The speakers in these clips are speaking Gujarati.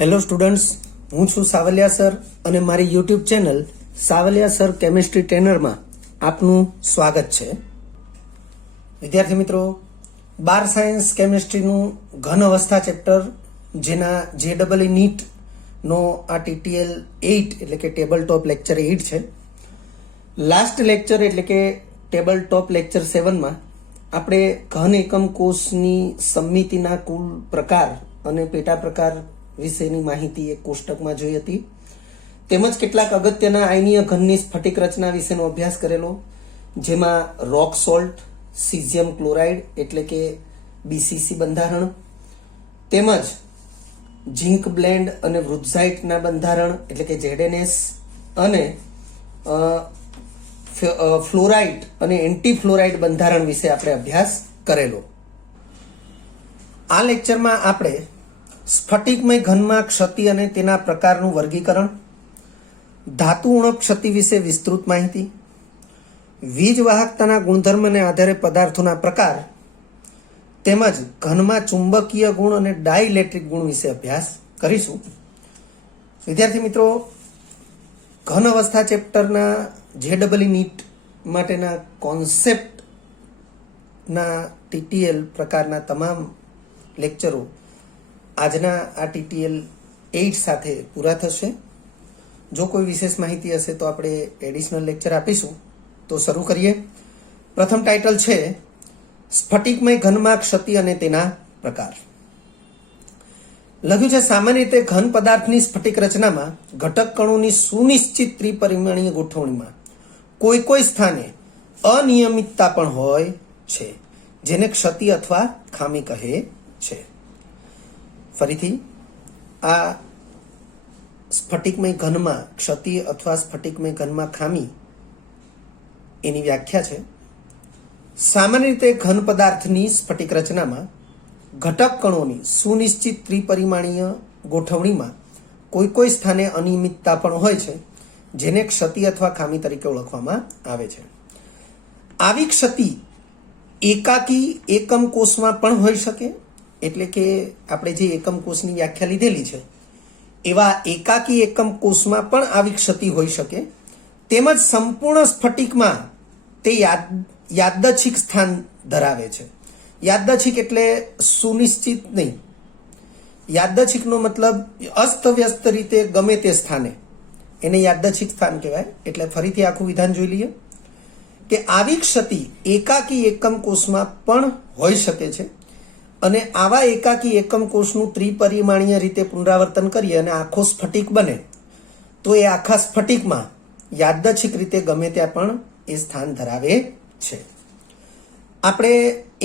હેલો સ્ટુડન્ટ્સ, હું છું સાવલિયા સર અને મારી YouTube channel Savaliya sir chemistry ટ્રેનરમાં આપનું સ્વાગત છે. વિદ્યાર્થી મિત્રો, 12 સાયન્સ કેમિસ્ટ્રીનું ઘન અવસ્થા ચેપ્ટર જેના JEE નીટનો આ TTL 8 એટલે કે ટેબલ ટોપ લેક્ચર 8 છે. લાસ્ટ લેક્ચર એટલે કે ટેબલ ટોપ લેક્ચર 7માં આપણે ઘન એકમ કોષની સમિતિના કુલ પ્રકાર અને પેટા પ્રકાર વિશેની માહિતી એક કોષ્ટકમાં જોઈ હતી. તેમજ કેટલાક અગત્યના આયનીય ઘનની સ્ફટિક રચના વિશેનો અભ્યાસ કરેલો, જેમાં રોક સોલ્ટ, સીઝિયમ ક્લોરાઇડ એટલે કે BCC બંધારણ, તેમજ ઝિંક બ્લેન્ડ અને વૃત્ઝાઇટના બંધારણ એટલે કે ZNS અને ફ્લોરાઇડ અને એન્ટી ફ્લોરાઇડ બંધારણ વિશે આપણે અભ્યાસ કરેલો. આ લેક્ચરમાં આપણે સ્ફટિકમય ઘનમાં ક્ષતિ અને તેના પ્રકારનું વર્ગીકરણ, ધાતુ ઉણપ ક્ષતિ વિશે વિસ્તૃત માહિતી, વીજ વાહકતાના ગુણધર્મને આધારે પદાર્થોના પ્રકાર તેમજ ઘનમાં ચુંબકીય ગુણ અને ડાઇલેક્ટ્રિક ગુણ વિશે અભ્યાસ કરીશું. વિદ્યાર્થી મિત્રો, ઘન અવસ્થા ચેપ્ટરના JEE નીટ માટેના કોન્સેપ્ટના TTL પ્રકારના તમામ લેક્ચરો આજના આ TTL 8 સાથે પૂરા થશે. જો કોઈ વિશેષ માહિતી હશે તો આપણે એડિશનલ લેક્ચર આપીશું. તો શરૂ કરીએ. પ્રથમ ટાઇટલ છે સ્ફટિકમય ઘનમાં ક્ષતિ અને તેના પ્રકાર. લખ્યું છે, સામાન્ય રીતે ઘન પદાર્થની સ્ફટિક રચનામાં ઘટક કણોની સુનિશ્ચિત ત્રિપરિમાણીય ગોઠવણીમાં કોઈ સ્થાને અનિયમિતતા પણ હોય છે, જેને ક્ષતિ અથવા ખામી કહે છે. ફરીથી, આ સ્ફટિકમય ઘનમાં ક્ષતિ અથવા સ્ફટિકમય ઘનમાં ખામી એની વ્યાખ્યા છે. સામાન્ય રીતે ઘન પદાર્થની સ્ફટિક રચનામાં ઘટક કણોની સુનિશ્ચિત ત્રિપરિમાણીય ગોઠવણીમાં કોઈ સ્થાને અનિયમિતતા પણ હોય છે, જેને ક્ષતિ અથવા ખામી તરીકે ઓળખવામાં આવે છે. આવી ક્ષતિ એકાકી એકમ કોષમાં પણ હોઈ શકે, એટલે કે આપણે જે એકમ કોષની વ્યાખ્યા લીધેલી છે એવા એકાકી એકમ કોષમાં પણ આવી ક્ષતિ હોઈ શકે. તેમજ સંપૂર્ણ સ્ફટિકમાં તે યાદચ્છિક સ્થાન ધરાવે છે. યાદચ્છિક એટલે સુનિશ્ચિત નહીં. યાદચ્છિકનો મતલબ અસ્તવ્યસ્ત રીતે ગમે તે સ્થાને, એને યાદચ્છિક સ્થાન કહેવાય. એટલે ફરીથી આખું વિધાન જોઈ લઈએ કે આવી ક્ષતિ એકાકી એકમ કોષમાં પણ હોઈ શકે છે, અને આવા એકાકી એકમ કોષનું ત્રિપરિમાણીય રીતે પુનરાવર્તન કરીએ અને આખો સ્ફટિક બને તો એ આખા સ્ફટિકમાં યાદચ્છિક રીતે ગમે ત્યાં પણ એ સ્થાન ધરાવે છે. આપણે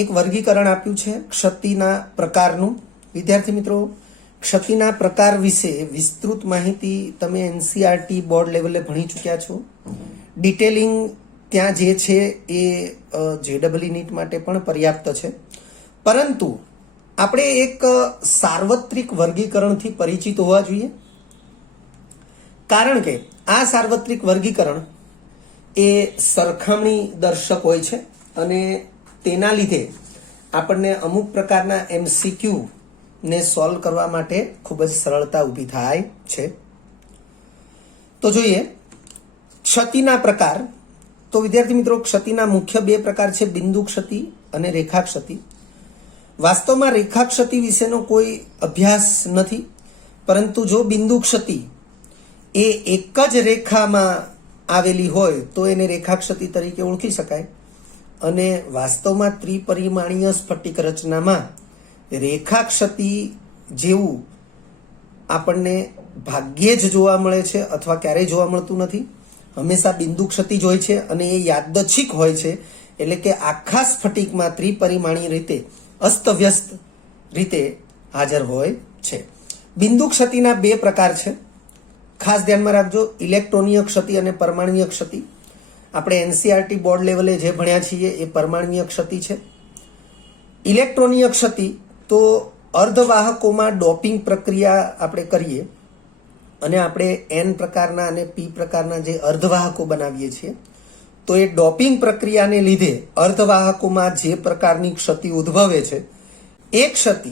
એક વર્ગીકરણ આપ્યું છે ક્ષતિના પ્રકારનું. વિદ્યાર્થી મિત્રો, ક્ષતિના પ્રકાર વિશે વિસ્તૃત માહિતી તમે NCERT બોર્ડ લેવલે ભણી ચૂક્યા છો. ડિટેલિંગ ત્યાં જે છે એ JEE નીટ માટે પણ પર્યાપ્ત છે. પરંતુ આપણે એક સાર્વત્રિક વર્ગીકરણથી પરિચિત હોવા જોઈએ, કારણ કે આ સાર્વત્રિક વર્ગીકરણ એ સરખામણી દર્શક હોય છે અને તેના લીધે આપણને અમુક પ્રકારના MCQ ને સોલ્વ કરવા માટે ખૂબ જ સરળતા ઊભી થાય છે. તો જોઈએ ક્ષતિના પ્રકાર. તો વિદ્યાર્થી મિત્રો, ક્ષતિના મુખ્ય બે પ્રકાર છે, બિંદુ ક્ષતિ અને રેખા ક્ષતિ. વાસ્તવમાં રેખા ક્ષતિ વિશેનો કોઈ અભ્યાસ નથી, પરંતુ જો બિંદુ ક્ષતિ એ એક જ રેખામાં આવેલી હોય તો એને રેખા ક્ષતિ તરીકે ઓળખી શકાય. અને વાસ્તવમાં ત્રિપરિમાણીય સ્ફટિક રચનામાં રેખા ક્ષતિ જેવું આપણને ભાગ્યે જ જોવા મળે છે અથવા ક્યારેય જોવા મળતું નથી. હંમેશા બિંદુ ક્ષતિ જ હોય છે અને એ યાદચ્છિક હોય છે, એટલે કે આખા સ્ફટિકમાં ત્રિપરિમાણીય રીતે અસ્તવ્યસ્ત રીતે હાજર હોય છે. બિંદુ ક્ષતિના બે પ્રકાર છે, ખાસ ધ્યાનમાં રાખજો, ઇલેક્ટ્રોનીય ક્ષતિ અને પરમાણ્વીય ક્ષતિ. આપણે NCERT બોર્ડ લેવલે જે ભણ્યા છીએ એ પરમાણ્વીય ક્ષતિ છે. ઇલેક્ટ્રોનીય ક્ષતિ તો અર્ધવાહકોમાં ડોપિંગ પ્રક્રિયા આપણે કરીએ અને આપણે N પ્રકારના અને P પ્રકારના જે અર્ધવાહકો બનાવીએ છીએ, તો એ ડોપિંગ પ્રક્રિયાને લીધે અર્ધવાહકોમાં જે પ્રકારની ક્ષતિ ઉદ્ભવે છે એ ક્ષતિ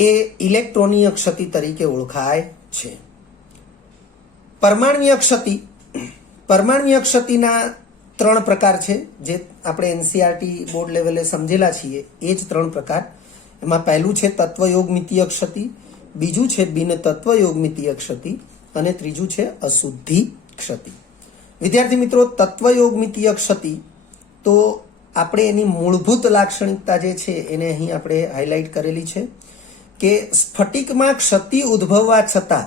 એ ઇલેક્ટ્રોનીય ક્ષતિ તરીકે ઓળખાય છે. પરમાણ્વીય ક્ષતિ. પરમાણ્વીય ક્ષતિના 3 પ્રકાર છે, જે આપણે એનસીઆરટી બોર્ડ લેવલે સમજેલા છીએ એ જ 3 પ્રકાર. એમાં પહેલું છે તત્વયોગમિતીય ક્ષતિ, બીજું છે બિન તત્વયોગમિતીય ક્ષતિ અને ત્રીજું છે અશુદ્ધિ ક્ષતિ. વિદ્યાર્થી મિત્રો, તત્વયોગમિતીય ક્ષતિ તો આપણે એની મૂળભૂત લાક્ષણિકતા જે છે એને અહીં આપણે હાઇલાઇટ કરેલી છે કે સ્ફટિકમાં ક્ષતિ ઉદ્ભવવા છતાં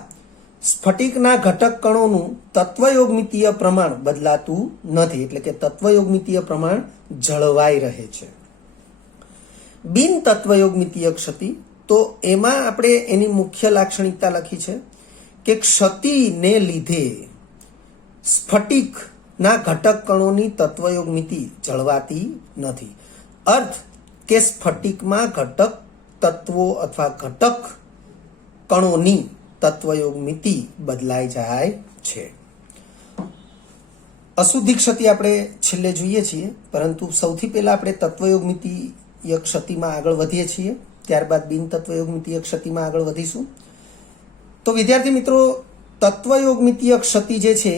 સ્ફટિકના ઘટક કણોનું તત્વયોગમિતીય પ્રમાણ બદલાતું નથી, એટલે કે તત્વયોગમિતીય પ્રમાણ જળવાઈ રહે છે. બિન તત્વયોગમિતીય ક્ષતિ તો એમાં આપણે એની મુખ્ય લાક્ષણિકતા લખી છે કે ક્ષતિને લીધે સ્ફટિકના ઘટક કણોની તત્વયોગમિતિ જળવાતી નથી. અર્થ કે સ્ફટિકમાં ઘટક તત્વો અથવા ઘટક કણોની તત્વયોગમિતિ બદલાઈ જાય છે. અશુદ્ધિ ક્ષતિ આપણે છેલ્લે જોઈએ છીએ, પરંતુ સૌથી પહેલા આપણે તત્વયોગમિતીય ક્ષતિમાં આગળ વધીએ છીએ, ત્યારબાદ બિન તત્વયોગમિતીય ક્ષતિમાં આગળ વધીશું. તો વિદ્યાર્થી મિત્રો, તત્વયોગમિતીય ક્ષતિ જે છે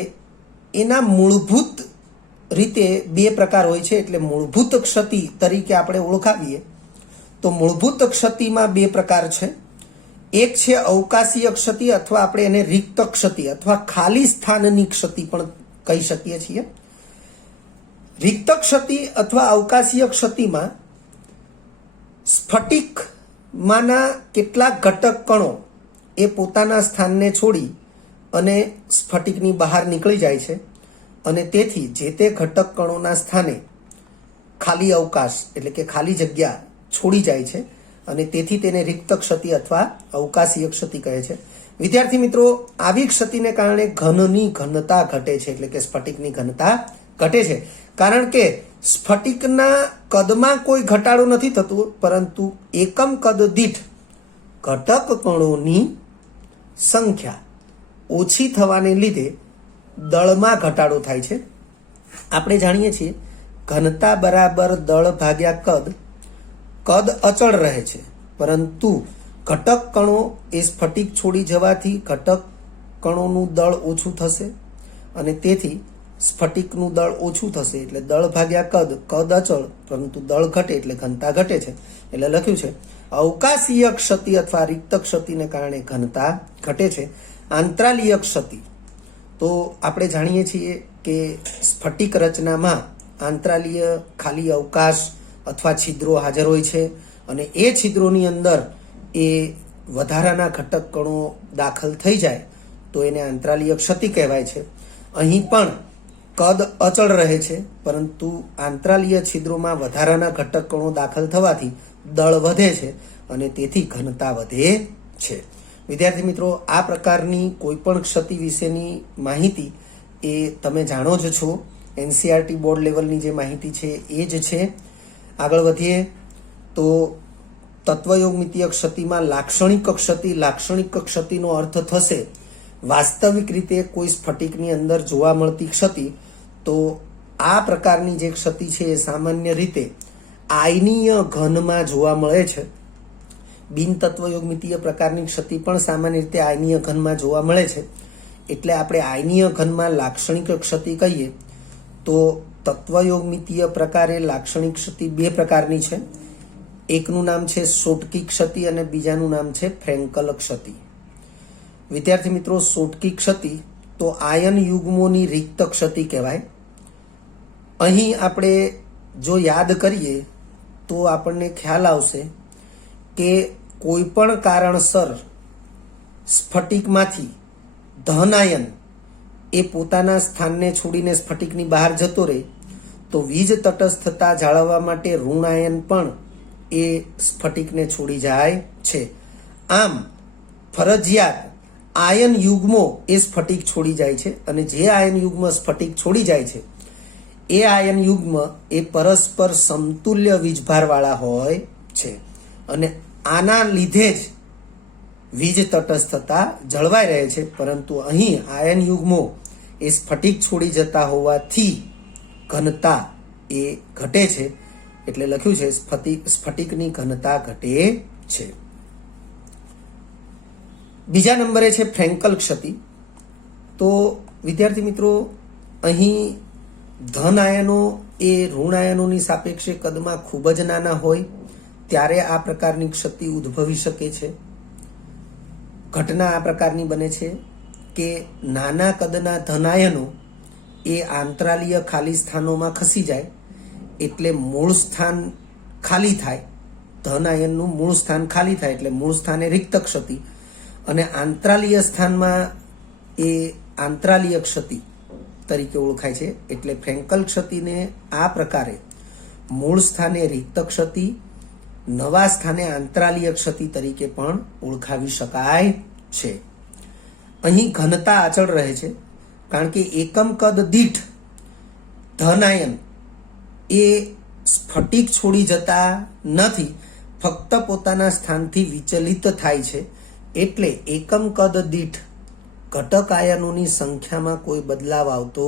એના મૂળભૂત રીતે 2 પ્રકાર હોય છે. એટલે મૂળભૂત ક્ષતિ તરીકે આપણે ઓળખાવીએ તો મૂળભૂત ક્ષતિમાં 2 પ્રકાર છે. એક છે અવકાશીય ક્ષતિ, અથવા આપણે એને રિક્ત ક્ષતિ અથવા ખાલી સ્થાનની ક્ષતિ પણ કહી શકીએ છીએ. રિક્ત ક્ષતિ અથવા અવકાશીય ક્ષતિમાં સ્ફટિકમાંના કેટલાક ઘટક કણો એ પોતાના સ્થાનને છોડી અને સ્ફટિકની બહાર નીકળી જાય છે, અને તેથી જે તે ઘટક કણોના સ્થાને ખાલી અવકાશ એટલે કે ખાલી જગ્યા છોડી જાય છે, અને તેથી તેને રિક્ત ક્ષતિ અથવા અવકાશીય ક્ષતિ કહે છે. વિદ્યાર્થી મિત્રો, આવી ક્ષતિને કારણે ઘનની ઘનતા ઘટે છે, એટલે કે સ્ફટિકની ઘનતા ઘટે છે. કારણ કે સ્ફટિકના કદમાં કોઈ ઘટાડો નથી થતો, પરંતુ એકમ કદ દીઠ ઘટક કણોની સંખ્યા ઓછી થવાને લીધે દળમાં ઘટાડો થાય છે. આપણે જાણીએ છીએ ઘનતા બરાબર દળ ભાગ્યા કદ. કદ અચળ રહે છે, પરંતુ ઘટક કણો એ સ્ફટિક છોડી જવાથી ઘટક કણોનું દળ ઓછું થશે, અને તેથી સ્ફટિકનું દળ ઓછું થશે. એટલે દળ ભાગ્યા કદ. કદ અચળ પરંતુ દળ ઘટે એટલે ઘનતા ઘટે છે. એટલે લખ્યું છે અવકાશીય ક્ષતિ અથવા રિક્ત ક્ષતિને કારણે ઘનતા ઘટે છે. આંતરાલીય ક્ષતિ તો આપણે જાણીએ છીએ કે સ્ફટિક રચનામાં આંતરાલીય ખાલી અવકાશ અથવા છિદ્રો હાજર હોય છે, અને એ છિદ્રોની અંદર એ વધારાના ઘટક કણો દાખલ થઈ જાય તો એને આંતરાલીય ક્ષતિ કહેવાય છે. અહીં પણ કદ અચળ રહે છે, પરંતુ આંતરાલીય છિદ્રોમાં વધારાના ઘટક કણો દાખલ થવાથી દળ વધે છે, અને તેથી ઘનતા વધે છે. વિદ્યાર્થી મિત્રો, આ પ્રકારની કોઈ પણ ક્ષતિ વિશેની માહિતી એ તમે જાણો જ છો. એનસીઆરટી બોર્ડ લેવલની જે માહિતી છે એ જ છે. આગળ વધીએ તો તત્વયોગમિતીય ક્ષતિમાં લાક્ષણિક ક્ષતિ. લાક્ષણિક ક્ષતિનો અર્થ થશે વાસ્તવિક રીતે કોઈ સ્ફટિકની અંદર જોવા મળતી ક્ષતિ. તો આ પ્રકારની જે ક્ષતિ છે એ સામાન્ય રીતે આયનીય ઘનમાં જોવા મળે છે. બિન તત્વયોગમિતીય પ્રકારની ક્ષતિ પણ સામાન્ય રીતે આયનીય ઘનમાં જોવા મળે છે. એટલે આપણે આયનીય ઘનમાં લાક્ષણિક ક્ષતિ કહીએ તો તત્વયોગમિતીય પ્રકારે લાક્ષણિક ક્ષતિ 2 પ્રકારની છે. એકનું નામ છે સોટકી ક્ષતિ અને બીજાનું નામ છે ફ્રેન્કલ ક્ષતિ. વિદ્યાર્થી મિત્રો, સોટકી ક્ષતિ તો આયન યુગ્મોની રિક્ત ક્ષતિ કહેવાય. અહીં આપણે જો યાદ કરીએ તો આપણને ખ્યાલ આવશે કે કોઈ પણ કારણસર સ્ફટિકમાંથી ધન આયન એ પોતાના સ્થાનને છોડીને સ્ફટિકની બહાર જતો રહે તો વીજ તટસ્થતા જાળવવા માટે ઋણ આયન પણ એ સ્ફટિકને છોડી જાય છે. આમ ફરજિયાત આયન યુગ્મો એ સ્ફટિક છોડી જાય છે, અને જે આયન યુગ્મ સ્ફટિક છોડી જાય છે એ આયન યુગ્મ એ પરસ્પર સમતુલ્ય વીજભારવાળા હોય છે, અને આના લીધે જ વીજ તટસ્થતા જળવાઈ રહે છે. પરંતુ અહીં આયન યુગ્મો એ સ્ફટિક છોડી જતા હોવાથી ઘનતા એ ઘટે છે. એટલે લખ્યું છે સ્ફટિકની ઘનતા ઘટે છે. બીજા નંબરે છે ફ્રેન્કલ ક્ષતિ. તો વિદ્યાર્થી મિત્રો, અહીં ધન આયનો એ ઋણ આયનોની સાપેક્ષે કદમાં ખૂબ જ નાના હોય ત્યારે આ પ્રકારની ક્ષતિ ઉદ્ભવી શકે છે. ઘટના આ પ્રકારની બને છે કે નાના કદના ધન આયનો એ આંતરાલીય ખાલી સ્થાનોમાં ખસી જાય એટલે મૂળ સ્થાન ખાલી થાય. ધન આયનનું મૂળ સ્થાન ખાલી થાય એટલે મૂળ સ્થાને રિક્ત ક્ષતિ, અને આંતરાલીય સ્થાનમાં એ આંતરાલીય ક્ષતિ તરીકે ઓળખાય છે. એટલે ફ્રેન્કલ ક્ષતિને આ પ્રકારે મૂળ સ્થાને રિક્ત ક્ષતિ, નવા સ્થાને આંતરાલીય ક્ષતિ તરીકે પણ ઓળખાવી શકાય છે. અહીં ઘનતા અચળ રહે છે કારણ કે એકમ કદ દીઠ ધન આયન એ સ્ફટિક છોડી જતા નથી, ફક્ત પોતાના સ્થાનથી વિચલિત થાય છે. એટલે એકમ કદ દીઠ ઘટક આયનોની સંખ્યામાં કોઈ બદલાવ આવતો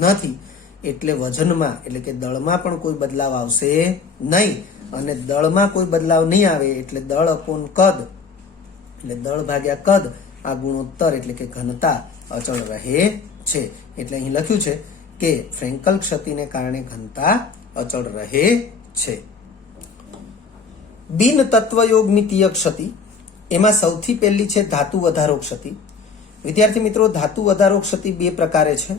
નથી. એટલે વજનમાં એટલે કે દળમાં પણ કોઈ બદલાવ આવશે નહીં. અને દળમાં કોઈ બદલાવ નહીં આવે એટલે દળ અપોન કદ એટલે દળ ભાગ્યા કદ આ ગુણોત્તર એટલે કે ઘનતા અચળ રહે છે. એટલે અહીં લખ્યું છે કે ફ્રેન્કલ ક્ષતિને કારણે ઘનતા અચળ રહે છે. બિન તત્વયોગમિતીય ક્ષતિ, એમાં સૌથી પહેલી છે ધાતુ વધારો ક્ષતિ. વિદ્યાર્થી મિત્રો, ધાતુ વધારો ક્ષતિ બે પ્રકારે છે.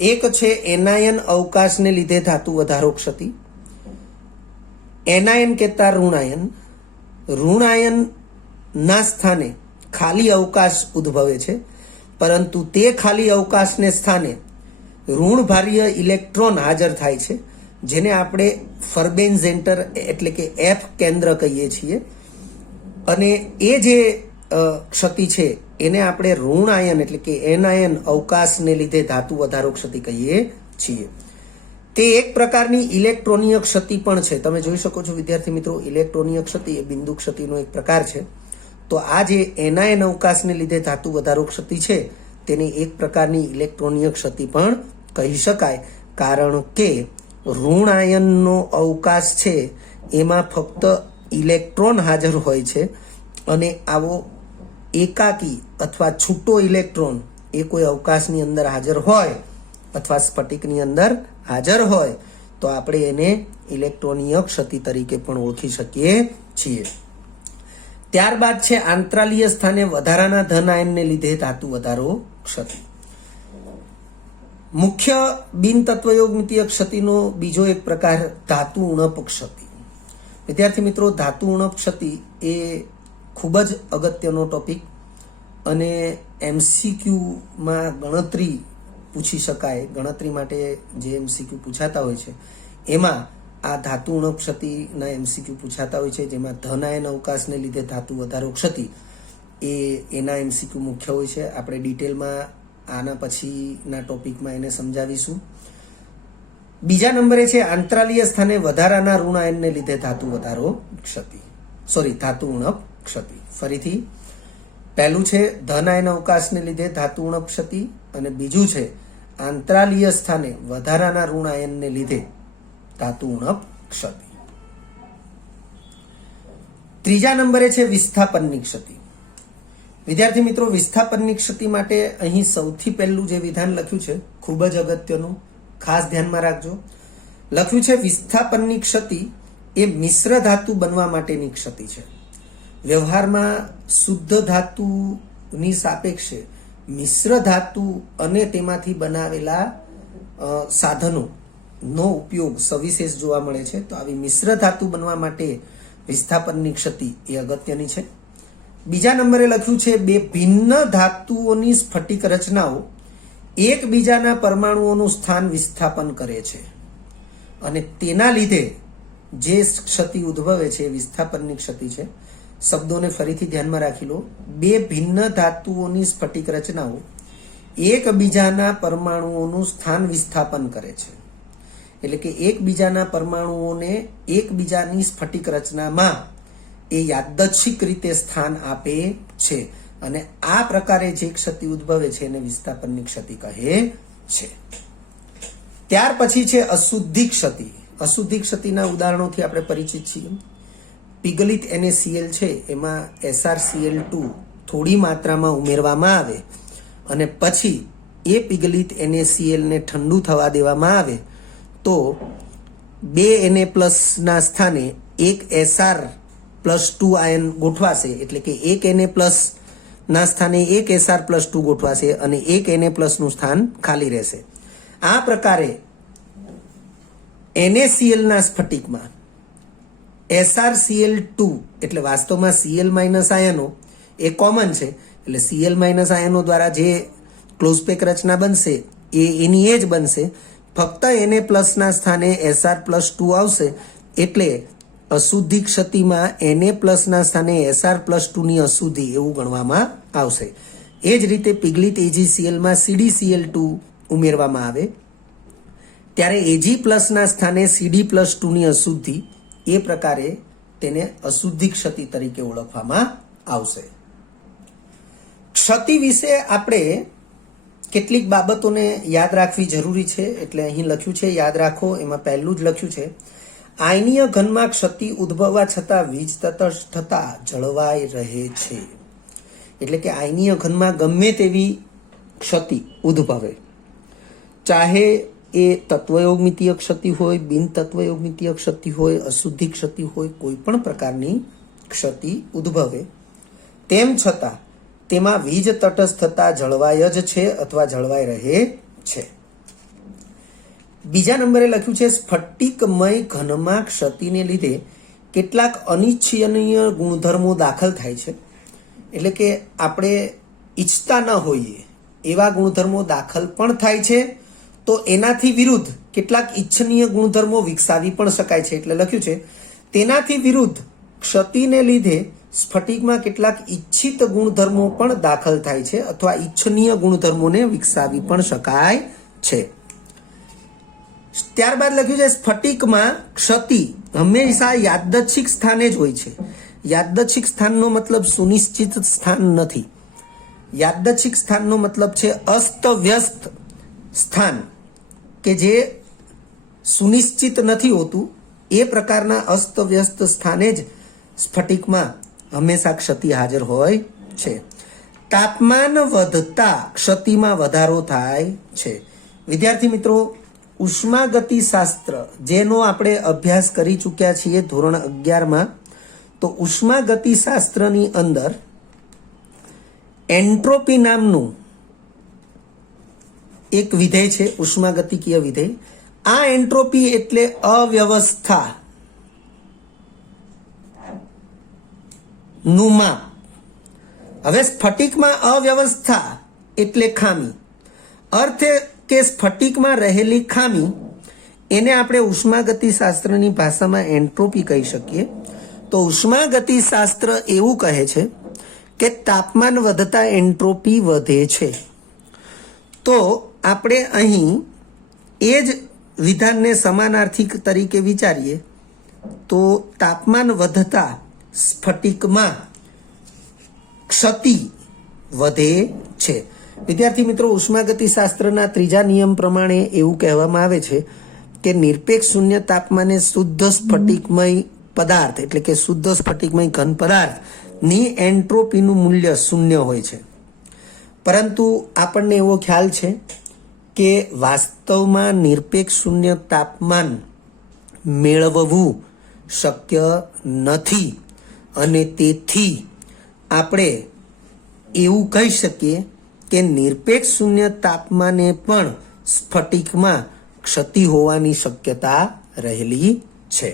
એક છે એનાયન અવકાશને લીધે ધાતુ વધારો ક્ષતિ. એનાયન કહેતા ઋણાયન, ઋણાયન ના સ્થાને ખાલી અવકાશ ઉદ્ભવે છે, પરંતુ તે ખાલી અવકાશને સ્થાને ઋણભારીય ઇલેક્ટ્રોન હાજર થાય છે, જેને આપણે ફર્બેન સેન્ટર એટલે કે એફ કેન્દ્ર કહીએ છીએ. અને એ જે ક્ષતિ છે એને આપણે ઋણ આયન એટલે કે એનાયન અવકાશને લીધે ધાતુ વધારો ક્ષતિ કહીએ છીએ. તે એક પ્રકારની ઇલેક્ટ્રોનીય ક્ષતિ પણ છે. તમે જોઈ શકો છો વિદ્યાર્થી મિત્રો, ઇલેક્ટ્રોનીય ક્ષતિ એ બિંદુ ક્ષતિનો એક પ્રકાર છે. તો આ જે એનાયન અવકાશને લીધે ધાતુ વધારો ક્ષતિ છે તેને એક પ્રકારની ઇલેક્ટ્રોનીય ક્ષતિ પણ કહી શકાય, કારણ કે ઋણ આયનનો અવકાશ છે એમાં ફક્ત ઇલેક્ટ્રોન હાજર હોય છે, અને આવો એકાકી અથવા છૂટો ઇલેક્ટ્રોન એ કોઈ અવકાશની અંદર હાજર હોય અથવા સ્ફટિકની અંદર હાજર હોય તો આપણે એને ઇલેક્ટ્રોનીય ક્ષતિ તરીકે પણ ઓળખી શકીએ છીએ. ત્યારબાદ છે આંતરાલીય સ્થાને વધારાના ધન આયનને લીધે ધાતુ વધારો ક્ષતિ. મુખ્ય બિન તત્વયોગમિતીય ક્ષતિનો બીજો એક પ્રકાર ધાતુ ઉણપ ક્ષતિ. વિદ્યાર્થી મિત્રો, ધાતુ ઉણપ ક્ષતિ એ ખૂબ જ અગત્યનો ટોપિક અને એમસીક્યુમાં ગણતરી પૂછી શકાય. ગણતરી માટે જે એમસીક્યુ પૂછાતા હોય છે એમાં આ ધાતુ ઉણપ ક્ષતિના એમસીક્યુ પૂછાતા હોય છે, જેમાં ધન આયન અવકાશને લીધે ધાતુ વધારો ક્ષતિ એના એમસીક્યુ મુખ્ય હોય છે. આપણે ડિટેલમાં આના પછીના ટોપિકમાં એને સમજાવીશું. બીજા નંબરે છે આંતરાલીય સ્થાને વધારાના ઋણ આયનને લીધે ધાતુ વધારો ક્ષતિ, ધાતુ ઉણપ ક્ષતિ. ફરીથી પહેલું છે ધન આયન અવકાશને લીધે ધાતુ ઉણપ ક્ષતિ, અને બીજું છે આંતરાલીય સ્થાને વધારાના ઋણ આયનને લીધે ધાતુ ઉણપ ક્ષતિ. ત્રીજા નંબરે છે વિસ્થાપનની ક્ષતિ. વિદ્યાર્થી મિત્રો, વિસ્થાપનની ક્ષતિ માટે અહીં સૌથી પહેલું જે વિધાન લખ્યું છે ખૂબ જ અગત્યનું, ખાસ ધ્યાનમાં રાખજો. લખ્યું છે વિસ્થાપનની ક્ષતિ એ મિશ્ર ધાતુ બનવા માટેની ક્ષતિ છે. વ્યવહારમાં શુદ્ધ ધાતુની સાપેક્ષે મિશ્ર ધાતુ અને તેમાંથી બનાવેલા સાધનોનો ઉપયોગ સવિશેષ જોવા મળે છે. તો આવી મિશ્ર ધાતુ બનવા માટે વિસ્થાપનની ક્ષતિ એ અગત્યની છે. બીજા નંબરે લખ્યું છે બે ભિન્ન ધાતુઓની સ્ફટિક રચનાઓ એકબીજાના પરમાણુઓનું સ્થાન વિસ્થાપન કરે છે, અને તેના લીધે જે ક્ષતિ ઉદ્ભવે છે એ વિસ્થાપનની ક્ષતિ છે. શબ્દોને ફરીથી ધ્યાનમાં રાખી લો. બે ભિન્ન ધાતુઓની સ્ફટિક રચનાઓ એકબીજાના પરમાણુઓનું સ્થાન વિસ્થાપન કરે છે, એટલે કે એકબીજાના પરમાણુઓને એકબીજાની સ્ફટિક રચનામાં એ યાદચ્છિક રીતે સ્થાન આપે છે, અને આ પ્રકારે જે ક્ષતિ ઉદ્ભવે છે એને વિસ્થાપનની ક્ષતિ કહે છે. ત્યાર પછી છે અશુદ્ધિ ક્ષતિ. અશુદ્ધિ ક્ષતિના ઉદાહરણોથી આપણે પરિચિત છીએ. પિગલિત NaCl છે એમાં SrCl2 થોડી માત્રામાં ઉમેરવામાં આવે અને પછી એ પિગલિત NaCl ને ઠંડુ થવા દેવામાં આવે તો 2 Na+ સ્થાને એક Sr+2 આયન ગોઠવાશે, એટલે કે એક Na+ ના સ્થાને એક Sr+2 ગોઠવાશે અને એક Na+ નું સ્થાન ખાલી રહેશે. આ પ્રકારે NaCl ના સ્ફટિકમાં SrCl2 એટલે વાસ્તવમાં Cl- આયનો એ કોમન છે, એટલે Cl- આયનો દ્વારા જે ક્લોઝ પેક રચના બનશે એ એની એ જ બનશે, ફક્ત Na+ ના સ્થાને Sr+2 આવશે એટલે અશુદ્ધિ ક્ષતિમાં Na+ ના સ્થાને Sr+2 ની અશુદ્ધિ એવું ગણવામાં આવશે. એ જ રીતે પિગલિત AgCl માં CdCl2 ઉમેરવામાં આવે ત્યારે Ag+ ના સ્થાને Cd+2 ની અશુદ્ધિ, એ પ્રકારે તેને અશુદ્ધિ ક્ષતિ તરીકે ઓળખવામાં આવશે. ક્ષતિ વિશે આપણે કેટલીક બાબતોને યાદ રાખવી જરૂરી છે, એટલે અહીં લખ્યું છે યાદ રાખો. એમાં પહેલું જ લખ્યું છે, આયનીય ઘનમાં ક્ષતિ ઉદ્ભવવા છતાં વીજ તટસ્થતા જળવાઈ રહે છે. એટલે કે આયનીય ઘનમાં ગમે તેવી ક્ષતિ ઉદ્ભવે, ચાહે એ તત્વયોગમિતીય ક્ષતિ હોય, બિન તત્વયોગમિતીય ક્ષતિ હોય, અશુદ્ધિ ક્ષતિ હોય, કોઈ પણ પ્રકારની ક્ષતિ ઉદ્ભવે, તેમ છતાં તેમાં વીજ તટસ્થતા જળવાય જ છે અથવા જળવાઈ રહે છે. બીજા નંબરે લખ્યું છે, સ્ફટિકમય ઘનમાં ક્ષતિને લીધે કેટલાક અનિચ્છનીય ગુણધર્મો દાખલ થાય છે. એટલે કે આપણે ઈચ્છતા ન હોઈએ એવા ગુણધર્મો દાખલ પણ થાય છે, તો એનાથી વિરુદ્ધ કેટલાક ઈચ્છનીય ગુણધર્મો વિકસાવી પણ શકાય છે. એટલે લખ્યું છે, તેનાથી વિરુદ્ધ ક્ષતિને લીધે સ્ફટિકમાં કેટલાક ઈચ્છિત ગુણધર્મો પણ દાખલ થાય છે અથવા ઈચ્છનીય ગુણધર્મોને વિકસાવી પણ શકાય છે. ત્યારબાદ લખ્યું છે, સ્ફટિકમાં ક્ષતિ હંમેશા યાદચ્છિક સ્થાને જ હોય છે. યાદચ્છિક સ્થાનનો મતલબ સુનિશ્ચિત સ્થાન નથી. યાદચ્છિક સ્થાનનો મતલબ છે અસ્તવ્યસ્ત સ્થાન, કે જે સુનિશ્ચિત નથી હોતું. એ પ્રકારના અસ્તવ્યસ્ત સ્થાને જ સ્ફટિકમાં હંમેશા ક્ષતિ હાજર હોય છે. તાપમાન વધતા ક્ષતિમાં વધારો થાય છે. વિદ્યાર્થી મિત્રો, ઉષ્માગતિશાસ્ત્ર જેનો આપણે અભ્યાસ કરી ચૂક્યા છીએ ધોરણ 11માં, તો ઉષ્માગતિશાસ્ત્રની અંદર એન્ટ્રોપી નામનું એક વિધેય છે, ઉષ્માગતિકીય વિધેય. આ એન્ટ્રોપી એટલે અવ્યવસ્થા નું માપ. હવે સ્ફટિકમાં અવ્યવસ્થા એટલે ખામી. અર્થ કે સ્ફટિકમાં રહેલી ખામી એને આપણે ઉષ્માગતિશાસ્ત્રની ભાષામાં એન્ટ્રોપી કહી શકીએ. તો ઉષ્માગતિશાસ્ત્ર એવું કહે છે કે તાપમાન વધતા એન્ટ્રોપી વધે છે. તો આપણે અહીં એ જ વિધાનને સમાનાર્થિક તરીકે વિચારીએ તો તાપમાન વધતા સ્ફટિકમાં ક્ષતિ વધે છે. વિદ્યાર્થી મિત્રો, ઉષ્માગતિશાસ્ત્રના ત્રીજા નિયમ પ્રમાણે એવું કહેવામાં આવે છે કે નિરપેક્ષ શૂન્ય તાપમાને શુદ્ધ સ્ફટિકમય પદાર્થ એટલે કે શુદ્ધ સ્ફટિકમય ઘન પદાર્થની એન્ટ્રોપીનું મૂલ્ય શૂન્ય હોય છે. પરંતુ આપણને એવો ખ્યાલ છે કે વાસ્તવમાં નિરપેક્ષ શૂન્ય તાપમાન મેળવવું શક્ય નથી અને તેથી આપણે એવું કહી શકીએ કે નિરપેક્ષ શૂન્ય તાપમાને પણ સ્ફટિકમાં ક્ષતિ હોવાની શક્યતા રહેલી છે.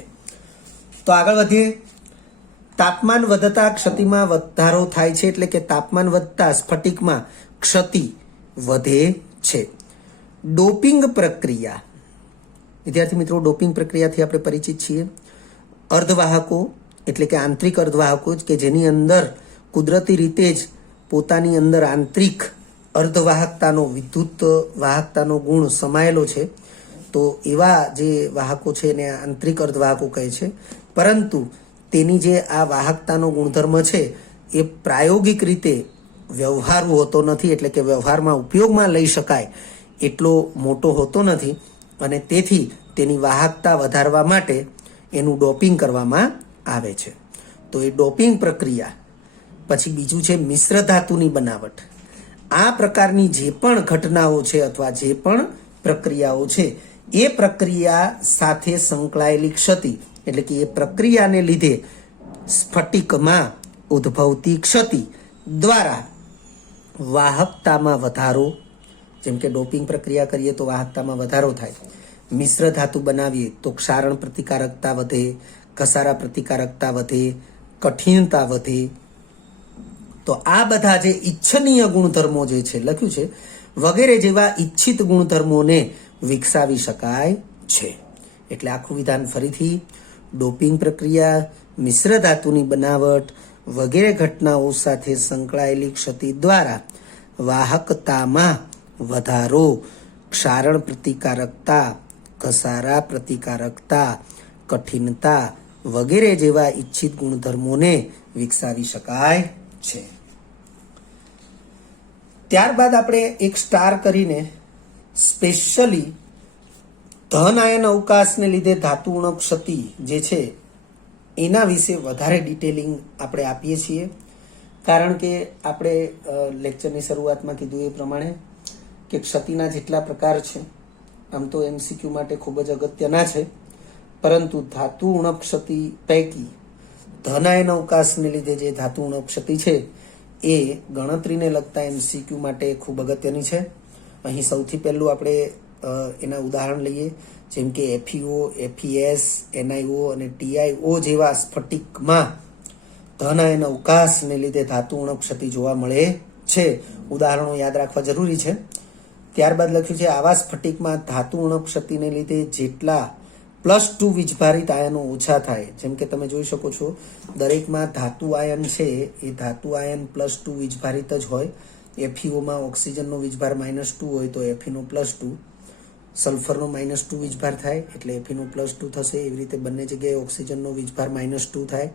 તો આગળ વધીએ. તાપમાન વધતા ક્ષતિમાં વધારો થાય છે, એટલે કે તાપમાન વધતા સ્ફટિકમાં ક્ષતિ વધે છે. ડોપિંગ પ્રક્રિયા. વિદ્યાર્થી મિત્રો, ડોપિંગ પ્રક્રિયાથી આપણે પરિચિત છીએ. અર્ધવાહકો એટલે કે આંતરિક અર્ધવાહકો કે જેની અંદર કુદરતી રીતે જ પોતાની અંદર આંતરિક અર્ધવાહકતાનો વિદ્યુત વાહકતાનો ગુણ સમાયેલો છે, તો એવા જે વાહકો છે એને આંતરિક અર્ધવાહકો કહે છે. પરંતુ તેની જે આ વાહકતાનો ગુણધર્મ છે એ પ્રાયોગિક રીતે વ્યવહારુ હોતો નથી, એટલે કે વ્યવહારમાં ઉપયોગમાં લઈ શકાય એટલો મોટો હોતો નથી અને તેથી તેની વાહકતા વધારવા માટે એનું ડોપિંગ કરવામાં આવે છે. તો એ ડોપિંગ પ્રક્રિયા પછી બીજું છે મિશ્ર ધાતુની બનાવટ. આ પ્રકારની જે પણ ઘટનાઓ છે અથવા જે પણ પ્રક્રિયાઓ છે એ પ્રક્રિયા સાથે સંકળાયેલી ક્ષતિ, એટલે કે એ પ્રક્રિયાને લીધે સ્ફટિકમાં ઉદ્ભવતી ક્ષતિ દ્વારા વાહકતામાં વધારો, જેમ કે ડોપિંગ પ્રક્રિયા કરીએ તો વાહકતામાં વધારો થાય, મિશ્ર ધાતુ બનાવીએ તો ક્ષારણ પ્રતિકારકતા વધે, ઘસારા પ્રતિકારકતા વધે, કઠિનતા વધે. તો આ બધા જે ઈચ્છનીય ગુણધર્મો જે છે લખ્યું છે વગેરે જેવા ઈચ્છિત ગુણધર્મોને વિકસાવી શકાય છે. એટલે આખું વિધાન ફરીથી: ડોપિંગ પ્રક્રિયા, મિશ્ર ધાતુની બનાવટ વગેરે ઘટનાઓ સાથે સંકળાયેલી ક્ષતિ દ્વારા વાહકતામાં વધારો, ક્ષારણ પ્રતિકારકતા, ઘસારા પ્રતિકારકતા, કઠિનતા વગેરે જેવા ઈચ્છિત ગુણધર્મોને વિકસાવી શકાય છે. ત્યારબાદ આપણે એક સ્ટાર કરીને સ્પેશિયલી ધન આયન અવકાશને લીધે ધાતુ ઉણપ ક્ષતિ જે છે એના વિશે વધારે ડિટેલિંગ આપણે આપીએ છીએ. કારણ કે આપણે લેક્ચરની શરૂઆતમાં કીધું એ પ્રમાણે કે ક્ષતિના જેટલા પ્રકાર છે આમ તો MCQ માટે ખૂબ જ અગત્યના છે, પરંતુ ધાતુ ઉણપ ક્ષતિ પૈકી ધન આયન અવકાશને લીધે જે ધાતુ ઉણપ ક્ષતિ છે એ ગણતરીને લગતા MCQ માટે ખૂબ અગત્યની છે. અહીં સૌથી પહેલું આપણે એના ઉદાહરણ લઈએ, જેમ કે FeO, FeS, NiO અને TiO જેવા સ્ફટિકમાં ધન આયન અવકાશને લીધે ધાતુ ઉણપ ક્ષતિ જોવા મળે છે. ઉદાહરણો યાદ રાખવા જરૂરી છે. ત્યારબાદ લખ્યું છે આવા સ્ફટિકમાં ધાતુ ઉણપ ક્ષતિને લીધે જેટલા +2 વીજભારિત આયનો ઓછા થાય, જેમ કે તમે જોઈ શકો છો દરેકમાં ધાતુ આયન છે એ ધાતુ આયન +2 વીજભારિત જ હોય. FeOમાં ઓક્સિજનનો વીજભાર -2 હોય તો Feનો +2, સલ્ફરનો -2 વીજભાર થાય એટલે Feનો +2 થશે. એવી રીતે બંને જગ્યાએ ઓક્સિજનનો વીજભાર -2 થાય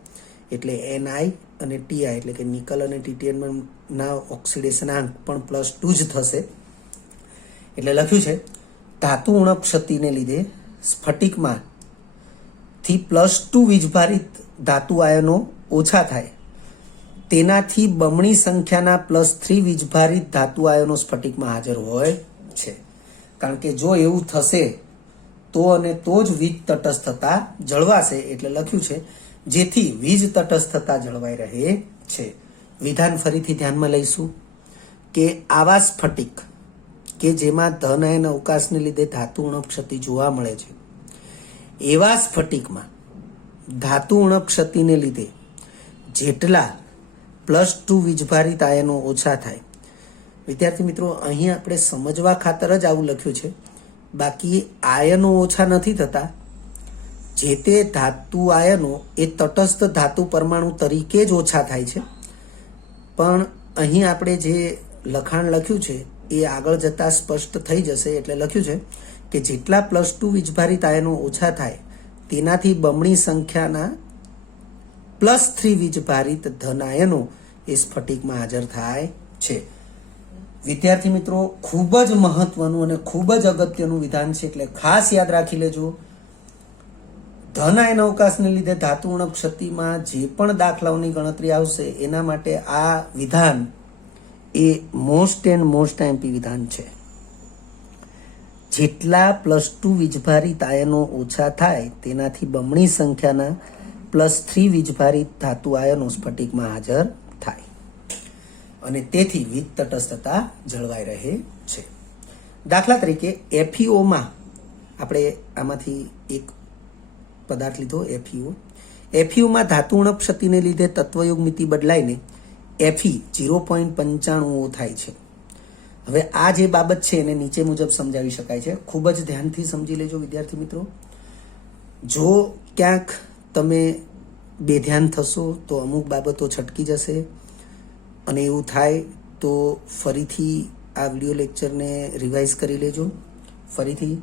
એટલે Ni અને Ti એટલે કે નિકલ અને ટિટેનિયમના ઓક્સિડેશનાંક પણ +2 જ થશે. એટલે લખ્યું છે ધાતુ ઉણપ ક્ષતિને લીધે સ્ફટિકમાં થી +2 વીજભારિત ધાતુ આયનો ઓછા થાય, તેનાથી બમણી સંખ્યાના +3 વીજભારિત ધાતુ આયનો સ્ફટિકમાં હાજર હોય છે. કારણ કે જો એવું થશે તો અને તો જ વીજ તટસ્થતા જળવાશે. એટલે લખ્યું છે જેથી વીજ તટસ્થતા જળવાઈ રહે છે. વિધાન ફરીથી ધ્યાનમાં લઈશું કે આવા સ્ફટિક કે જેમાં ધન આયન અવકાશને લીધે ધાતુ ઉણપ ક્ષતિ જોવા મળે છે, એવા સ્ફટિકમાં ધાતુ ઉણપ ક્ષતિને લીધે જેટલા +2 વીજભારિત આયનો ઓછા થાય. વિદ્યાર્થી મિત્રો, અહીં આપણે સમજવા ખાતર જ આવું લખ્યું છે, બાકી આયનો ઓછા નથી થતા. જે તે ધાતુ આયનો એ તટસ્થ ધાતુ પરમાણુ તરીકે જ ઓછા થાય છે. પણ અહીં આપણે જે લખાણ લખ્યું છે એ આગળ જતા સ્પષ્ટ થઈ જશે. એટલે લખ્યું છે કે જેટલા +2 વીજભારિત આયનો ઓછા થાય તેનાથી બમણી સંખ્યાના +3 વીજભારિત ધન આયનો એ સ્ફટિકમાં હાજર થાય છે. વિદ્યાર્થી મિત્રો, ખૂબ જ મહત્વનું અને ખૂબ જ અગત્યનું વિધાન છે, એટલે ખાસ યાદ રાખી લેજો. ધન આયન અવકાશને લીધે ધાતુ ઉણપ ક્ષતિમાં જે પણ દાખલાઓની ગણતરી આવશે એના માટે આ વિધાન એ મોસ્ટ એન્ડ મોસ્ટ MP વિધાન છે. જેટલા +2 વીજભારિત આયનો ઓછા થાય તેનાથી બમણી સંખ્યાના +3 વીજભારિત ધાતુ આયનો સ્ફટિકમાં હાજર થાય અને તેથી વીજ તટસ્થતા જળવાઈ રહે છે. દાખલા તરીકે FeOમાં આપણે આમાંથી એક પદાર્થ લીધો FeO. FeOમાં ધાતુ ઉણપ ક્ષતિને લીધે તત્વયોગ મિતિ બદલાઈને Fe 0.95 થાય છે. હવે આ જે બાબત છે એને નીચે મુજબ સમજાવી શકાય છે. ખૂબ જ ધ્યાનથી સમજી લેજો વિદ્યાર્થી મિત્રો. જો ક્યાંક તમે બેધ્યાન થશો તો અમુક બાબતો છટકી જશે, અને એવું થાય તો ફરીથી આ વિડીયો લેક્ચરને રિવાઇઝ કરી લેજો. ફરીથી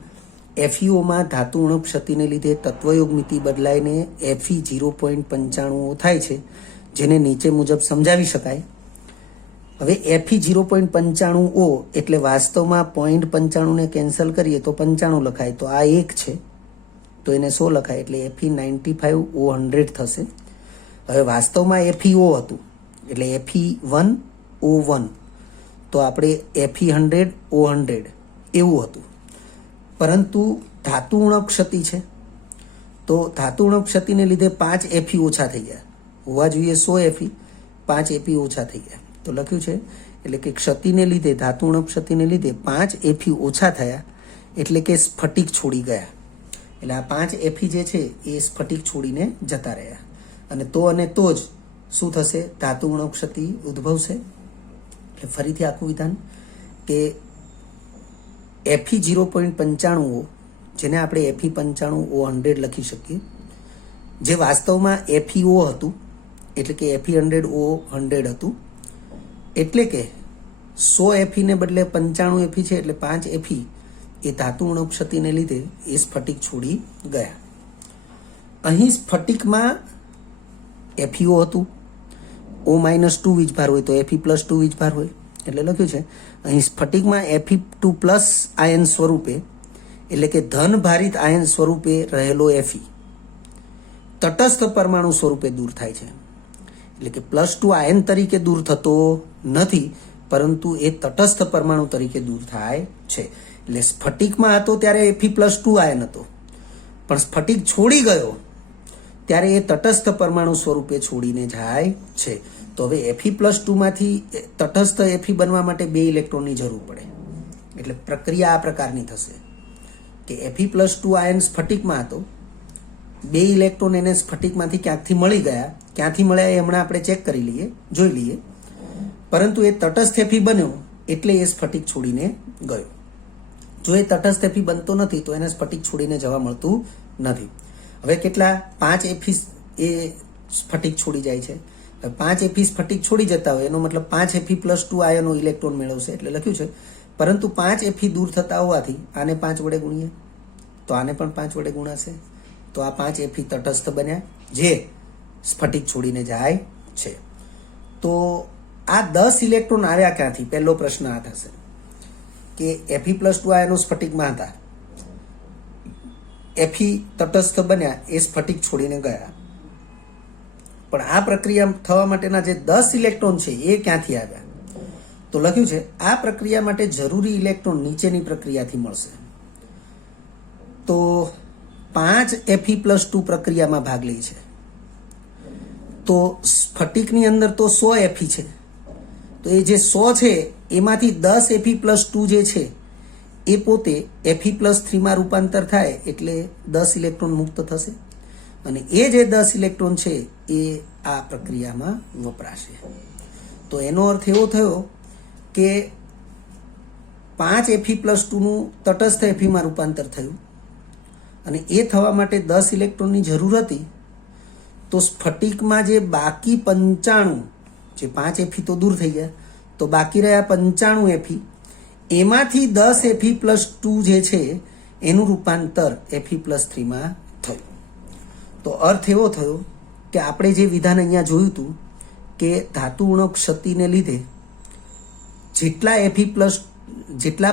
FeOમાં ધાતુ ઉણપ ક્ષતિને લીધે તત્વયોગ મિતિ બદલાઈને Fe 0.95 થાય છે, જેને નીચે મુજબ સમજાવી શકાય. હવે Fe 0.95 એટલે વાસ્તવમાં 0.95 ને કેન્સલ કરીએ તો 95 લખાય, તો આ 1 છે તો એને 100 લખાય એટલે Fe 95 O 100 થશે. હવે વાસ્તવમાં FeO હતું એટલે Fe1O1 તો આપણે Fe100O100 એવું હતું. પરંતુ ધાતુ ઉણપ ક્ષતિ છે તો ધાતુ ઉણપ ક્ષતિને લીધે 5 Fe ઓછા થઈ ગયા. હોવા જોઈએ 100 Fe, 5 Fe ઓછા થઈ ગયા. તો લખ્યું છે એટલે કે ક્ષતિને લીધે, ધાતુ ઉણપ ક્ષતિને લીધે 5 Fe ઓછા થયા એટલે કે સ્ફટિક છોડી ગયા. એટલે આ 5 Fe જે છે એ સ્ફટિક છોડીને જતા રહ્યા અને તો જ શું થશે? ધાતુ ઉણપ ક્ષતિ ઉદ્ભવશે. એટલે ફરીથી આખું વિધાન કે Fe 0.95O જેને આપણે Fe95O100 લખી શકીએ, જે વાસ્તવમાં FeO હતું, એટલે કે Fe100O100 હતું. એટલે કે 100 Fe ને બદલે 95 Fe છે એટલે 5 Fe એ ધાતુ ઉણપ ક્ષતિને લીધે એ સ્ફટિક છોડી ગયા. અહીં સ્ફટિકમાં FeO હતું, O-2 વીજભાર હોય તો Fe+2 વીજભાર હોય. એટલે લખ્યું છે અહીં સ્ફટિકમાં Fe2+ આયન સ્વરૂપે, એટલે કે ધન ભારિત આયન સ્વરૂપે રહેલો Fe તટસ્થ પરમાણુ સ્વરૂપે દૂર થાય છે. એટલે કે +2 આયન તરીકે દૂર થતો નથી, પરંતુ એ તટસ્થ પરમાણુ તરીકે દૂર થાય છે. એટલે સ્ફટિકમાં હતો ત્યારે Fe+2 આયન હતો, પણ સ્ફટિક છોડી ગયો ત્યારે એ તટસ્થ પરમાણુ સ્વરૂપે છોડીને જાય છે. તો હવે Fe+2 માંથી તટસ્થ Fe બનવા માટે 2 ઇલેક્ટ્રોનની જરૂર પડે. એટલે પ્રક્રિયા આ પ્રકારની થશે કે Fe+2 આયન સ્ફટિકમાં હતો, 2 ઇલેક્ટ્રોન એને સ્ફટિકમાંથી ક્યાંકથી મળી ગયા. ક્યાંથી મળ્યા એ હમણાં આપણે ચેક કરી લઈએ, જોઈ લઈએ. પરંતુ એ તટસ્થ Fe બન્યો એટલે એ સ્ફટિક છોડીને ગયો. જો એ તટસ્થ Fe બનતો નથી તો એને સ્ફટિક છોડીને જવા મળતું નથી. હવે કેટલા? 5 Fe એ સ્ફટિક છોડી જાય છે. 5 Fe સ્ફટિક છોડી જતા હોય એનો મતલબ 5 Fe+2 આયનો ઇલેક્ટ્રોન મેળવશે. એટલે લખ્યું છે પરંતુ 5 Fe દૂર થતા હોવાથી આને 5 વડે ગુણીએ તો આને પણ 5 વડે ગુણાશે. તો આ 5 Fe તટસ્થ બન્યા જે સ્ફટિક છોડીને જાય છે. તો આ 10 ઇલેક્ટ્રોન આવ્યા ક્યાંથી? પહેલો પ્રશ્ન આ થશે કે Fe+2 આયનો સ્ફટિકમાં હતા, Fe તટસ્થ બન્યા, એ સ્ફટિક છોડીને ગયા. પણ આ પ્રક્રિયા થવા માટેના જે 10 ઇલેક્ટ્રોન છે એ ક્યાંથી આવ્યા? તો લખ્યું છે આ પ્રક્રિયા માટે જરૂરી ઇલેક્ટ્રોન નીચેની પ્રક્રિયાથી મળશે. તો 5 Fe+2 પ્રક્રિયામાં ભાગ લે છે. તો સ્ફટિકની અંદર તો 100 Fe છે, તો એ જે 100 છે એમાંથી 10 Fe+2 જે છે એ પોતે Fe+3માં રૂપાંતર થાય એટલે 10 ઇલેક્ટ્રોન મુક્ત થશે અને એ જે 10 ઇલેક્ટ્રોન છે એ આ પ્રક્રિયામાં વપરાશે. તો એનો અર્થ એવો થયો કે 5 Fe+2નું તટસ્થ Feમાં રૂપાંતર થયું અને એ થવા માટે 10 ઇલેક્ટ્રોનની જરૂર હતી. તો સ્ફટિકમાં જે બાકી 95, જે 5 Fe તો દૂર થઈ ગયા, તો બાકી રહ્યા 95 Fe, એમાંથી 10 Fe+2 જે છે એનું રૂપાંતર Fe+3માં થયું. તો અર્થ એવો થયો કે આપણે જે વિધાન અહીંયા જોયું હતું કે ધાતુ ઉણપ ક્ષતિને લીધે જેટલા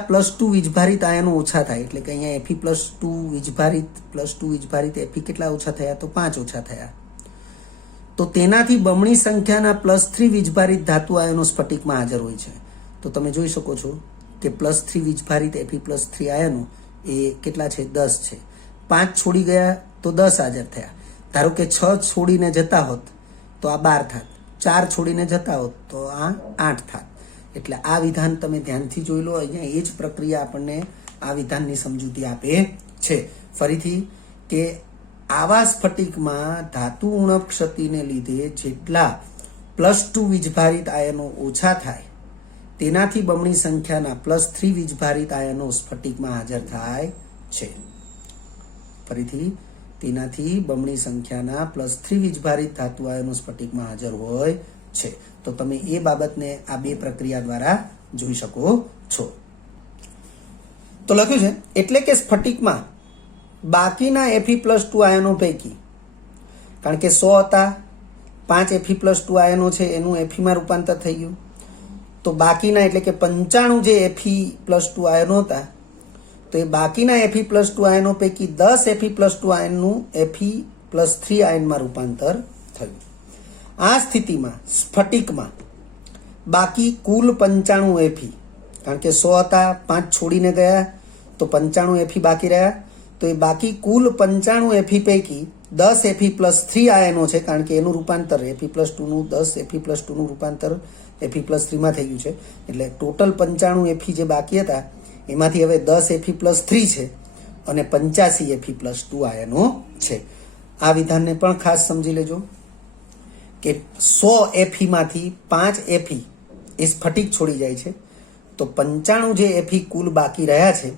+2 વીજભારિત આયનો ઓછા થાય, એટલે કે અહીંયા Fe+2 વીજભારિત Fe કેટલા ઓછા થયા? તો 5 ઓછા થયા. તો તેનાથી બમણી સંખ્યાના +3 વીજભારિત ધાતુ આયનો સ્ફટિકમાં હાજર હોય છે. તો તમે જોઈ શકો છો કે +3 વીજભારિત Fe+3 આયનો એ કેટલા છે? 10 છે. 5 છોડી ગયા તો 10 હાજર થયા. ધારો કે 6 છોડીને જતા હોત તો આ 12 થાત, 4 છોડીને જતા હોત તો આ 8 થાત. એટલે આ વિધાન તમે ધ્યાનથી જોઈ લો. અહીંયા એ જ પ્રક્રિયા આપણને આ વિધાનની સમજૂતી આપે છે. ફરીથી કે આવા સ્ફટિકમાં ધાતુ ઉણપ ક્ષતિને લીધે જેટલા +2 વીજભારિત આયનો ઓછા થાય તેનાથી બમણી સંખ્યાના +3 વીજભારિત આયનો સ્ફટિકમાં હાજર થાય છે. ફરીથી તેનાથી બમણી સંખ્યાના +3 વીજભારિત ધાતુ આયનો સ્ફટિકમાં હાજર હોય છે. તો તમે એ બાબતને આ 2 પ્રક્રિયા દ્વારા જોઈ શકો છો. તો લખ્યું છે એટલે કે સ્ફટિકમાં બાકીના Fe+2 આયનો પૈકી, કારણ કે 100 હતા, 5 Fe+2 આયનો છે એનું Feમાં રૂપાંતર થઈ ગયું, તો બાકીના એટલે કે 95 જે Fe+2 આયનો હતા, તો એ બાકીના Fe+2 આયનો પૈકી 10 Fe+2 આયનનું Fe+3 આયનમાં રૂપાંતર થયું. આ સ્થિતિમાં સ્ફટિકમાં બાકી કુલ 95 એફી, કારણ કે 100 હતા, 5 છોડીને ગયા તો 95 એફી બાકી રહ્યા. તો એ બાકી કુલ 95 એફી પૈકી 10 એફી પ્લસ 3 આયનો છે, કારણ કે એનું રૂપાંતર એફી પ્લસ 2નું 10 એફી પ્લસ 2નું રૂપાંતર એફી પ્લસ 3માં થઈ ગયું છે. એટલે ટોટલ 95 એફી જે બાકી હતા એમાંથી હવે 10 એફી પ્લસ 3 છે અને 85 એફી પ્લસ 2 આયનો છે. આ વિધાનને પણ ખાસ સમજી લેજો કે 100 એફીમાંથી 5 એફી એ સ્ફટિક છોડી જાય છે, તો 95 જે એફી કુલ બાકી રહ્યા છે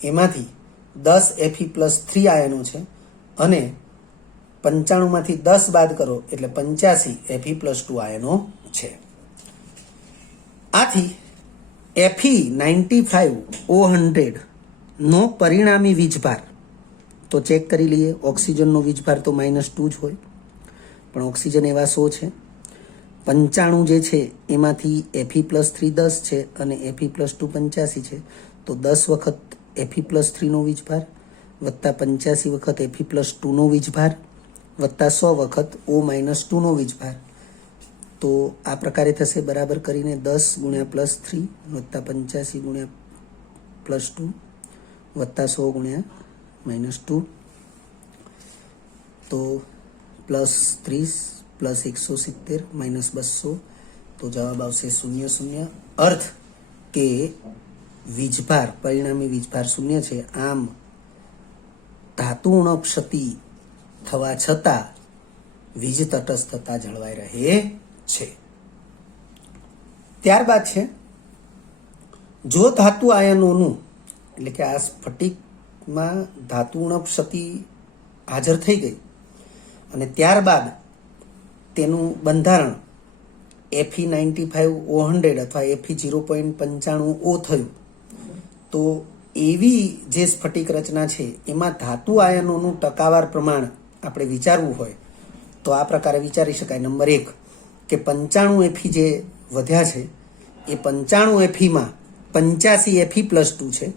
એમાંથી 10 એફી પ્લસ 3 આયનો છે અને 95માંથી 10 બાદ કરો એટલે 85 એફી પ્લસ 2 આયનો છે. આથી Fe95O100 નો પરિણામી વીજભાર તો ચેક કરી લઈએ. ઓક્સિજનનો વીજભાર તો -2 જ હોય, પણ ઓક્સિજન એવા 100 છે. 95 જે છે એમાંથી Fe પ્લસ 3 10 છે અને Fe પ્લસ 2 85 છે, તો 10 વખત Fe પ્લસ 3નો વીજભાર વત્તા 85 વખત Fe પ્લસ 2નો વીજભાર વત્તા 100 વખત O-2નો વીજભાર. તો આ પ્રકારે થશે. બરાબર કરીને 10 ગુણ્યા પ્લસ 3 વત્તા 85 ગુણ્યા પ્લસ 2 વત્તા 100 ગુણ્યા -2, તો પ્લસ 30 પ્લસ 170 માઇનસ 200, તો જવાબ આવશે 0 0. અર્થ કે વીજભાર, પરિણામી વીજભાર 0 છે. આમ ધાતુ ઉણપ ક્ષતિ થવા છતાં વીજ તટસ્થતા જળવાઈ રહે છે. ત્યારબાદ છે જો ધાતુ આયનોનું, એટલે કે આ સ્ફટિકમાં ધાતુ ઉણપ ક્ષતિ હાજર થઈ ગઈ અને ત્યારબાદ તેનું બંધારણ Fe95O100 અથવા Fe0.95O થયું, તો એવી જે સ્ફટિક રચના છે એમાં ધાતુ આયનોનું ટકાવાર પ્રમાણ આપણે વિચારવું હોય તો આ પ્રકારે વિચારી શકાય. નંબર 1 કે 95 એફી જે વધ્યા છે એ 95 એફીમાં 85 એફી પ્લસ 2 છે,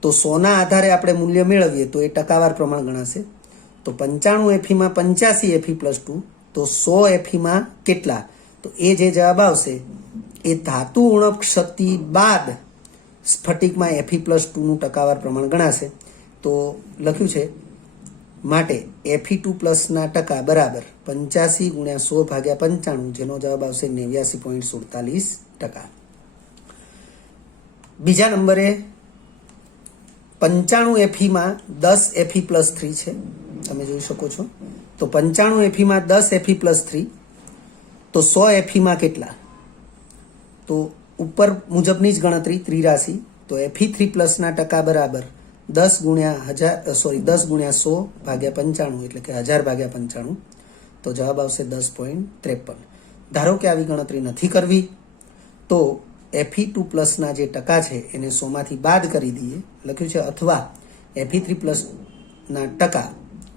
તો 100ના આધારે આપણે મૂલ્ય મેળવીએ તો એ ટકાવાર પ્રમાણ ગણાશે. તો 95 એફીમાં 85 એફી પ્લસ 2, તો 100 એફીમાં કેટલા? તો એ જે જવાબ આવશે એ ધાતુ ઉણપ ક્ષતિ બાદ સ્ફટિકમાં Fe પ્લસ 2નું ટકાવાર પ્રમાણ ગણાશે. તો લખ્યું છે માટે Fe2 પ્લસના ટકા બરાબર 85 ગુણ્યા 100 ભાગ્યા 95, જેનો જવાબ આવશે 89.47%. બીજા નંબરે 95 એફીમાં 10 એફી પ્લસ 3 છે, તમે જોઈ શકો છો. તો 95 એફીમાં 10 એફી પ્લસ 3, તો 100 એફીમાં કેટલા? તો ઉપર મુજબની જ ગણતરી ત્રિરાશિ. તો Fe3 પ્લસના ટકા બરાબર 10 ગુણ્યા 100 ભાગ્યા 95, એટલે કે 1000 ભાગ્યા 95, તો જવાબ આવશે 10.53. ધારો કે આવી ગણતરી નથી કરવી તો Fe2 પ્લસના જે ટકા છે એને 100માંથી બાદ કરી દઈએ. લખ્યું છે અથવા Fe3 પ્લસના ટકા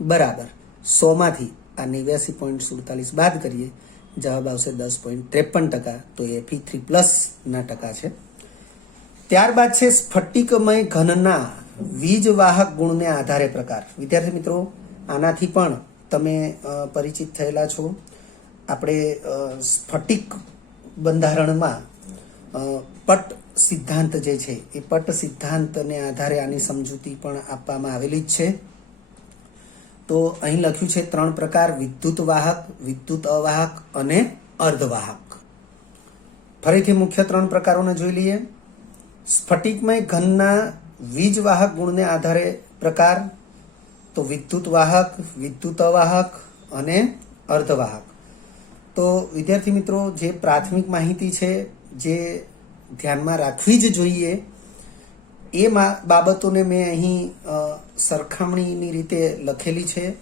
બરાબર 100માંથી આ 89.47 બાદ કરીએ, જવાબ આવશે 10.53%. તો એ Fe3 પ્લસના ટકા છે. ત્યારબાદ છે સ્ફટિકમય ઘનના વીજ વાહક ગુણને આધારે પ્રકાર. વિદ્યાર્થી મિત્રો, આનાથી પણ તમે પરિચિત થયેલા છો. આપણે સ્ફટિક બંધારણમાં પટ સિદ્ધાંત જે છે એ પટ સિદ્ધાંતને આધારે આની સમજૂતી પણ આપવામાં આવેલી જ છે. તો અહીં લખ્યું છે 3 પ્રકાર: વિદ્યુત વાહક, વિદ્યુત અવાહક અને અર્ધવાહક. ફરીથી મુખ્ય 3 પ્રકારોને જોઈ લઈએ. સ્ફટિકમય ઘનના વીજ વાહક ગુણને આધારે પ્રકાર, તો વિદ્યુત વાહક, વિદ્યુત અવાહક અને અર્ધવાહક. તો વિદ્યાર્થી મિત્રો, જે પ્રાથમિક માહિતી છે જે ધ્યાનમાં રાખવી જ જોઈએ એ બાબતોને મેં અહીં સરખામણીની રીતે લખેલી છે.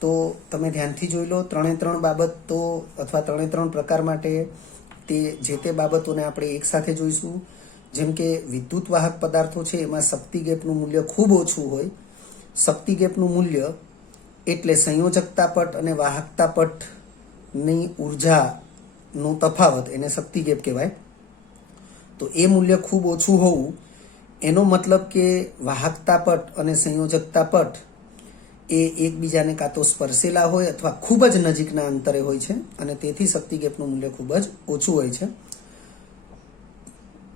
તો તમે ધ્યાનથી જોઈ લો. 3 બાબતો અથવા 3 પ્રકાર માટે જે તે બાબતોને આપણે એકસાથે જોઈશું. જેમ કે વિદ્યુત વાહક પદાર્થો છે એમાં શક્તિ ગેપનું મૂલ્ય ખૂબ ઓછું હોય. શક્તિ ગેપનું મૂલ્ય એટલે સંયોજકતા પટ અને વાહકતા પટની ઉર્જાનો તફાવત, એને શક્તિ ગેપ કહેવાય. તો એ મૂલ્ય ખૂબ ઓછું હોવું એનો મતલબ કે વાહકતા પટ અને સંયોજકતા પટ એ એકબીજાને કાં તો સ્પર્શેલા હોય અથવા ખૂબ જ નજીકના અંતરે હોય છે અને તેથી શક્તિ ગેપનું મૂલ્ય ખૂબ જ ઓછું હોય છે.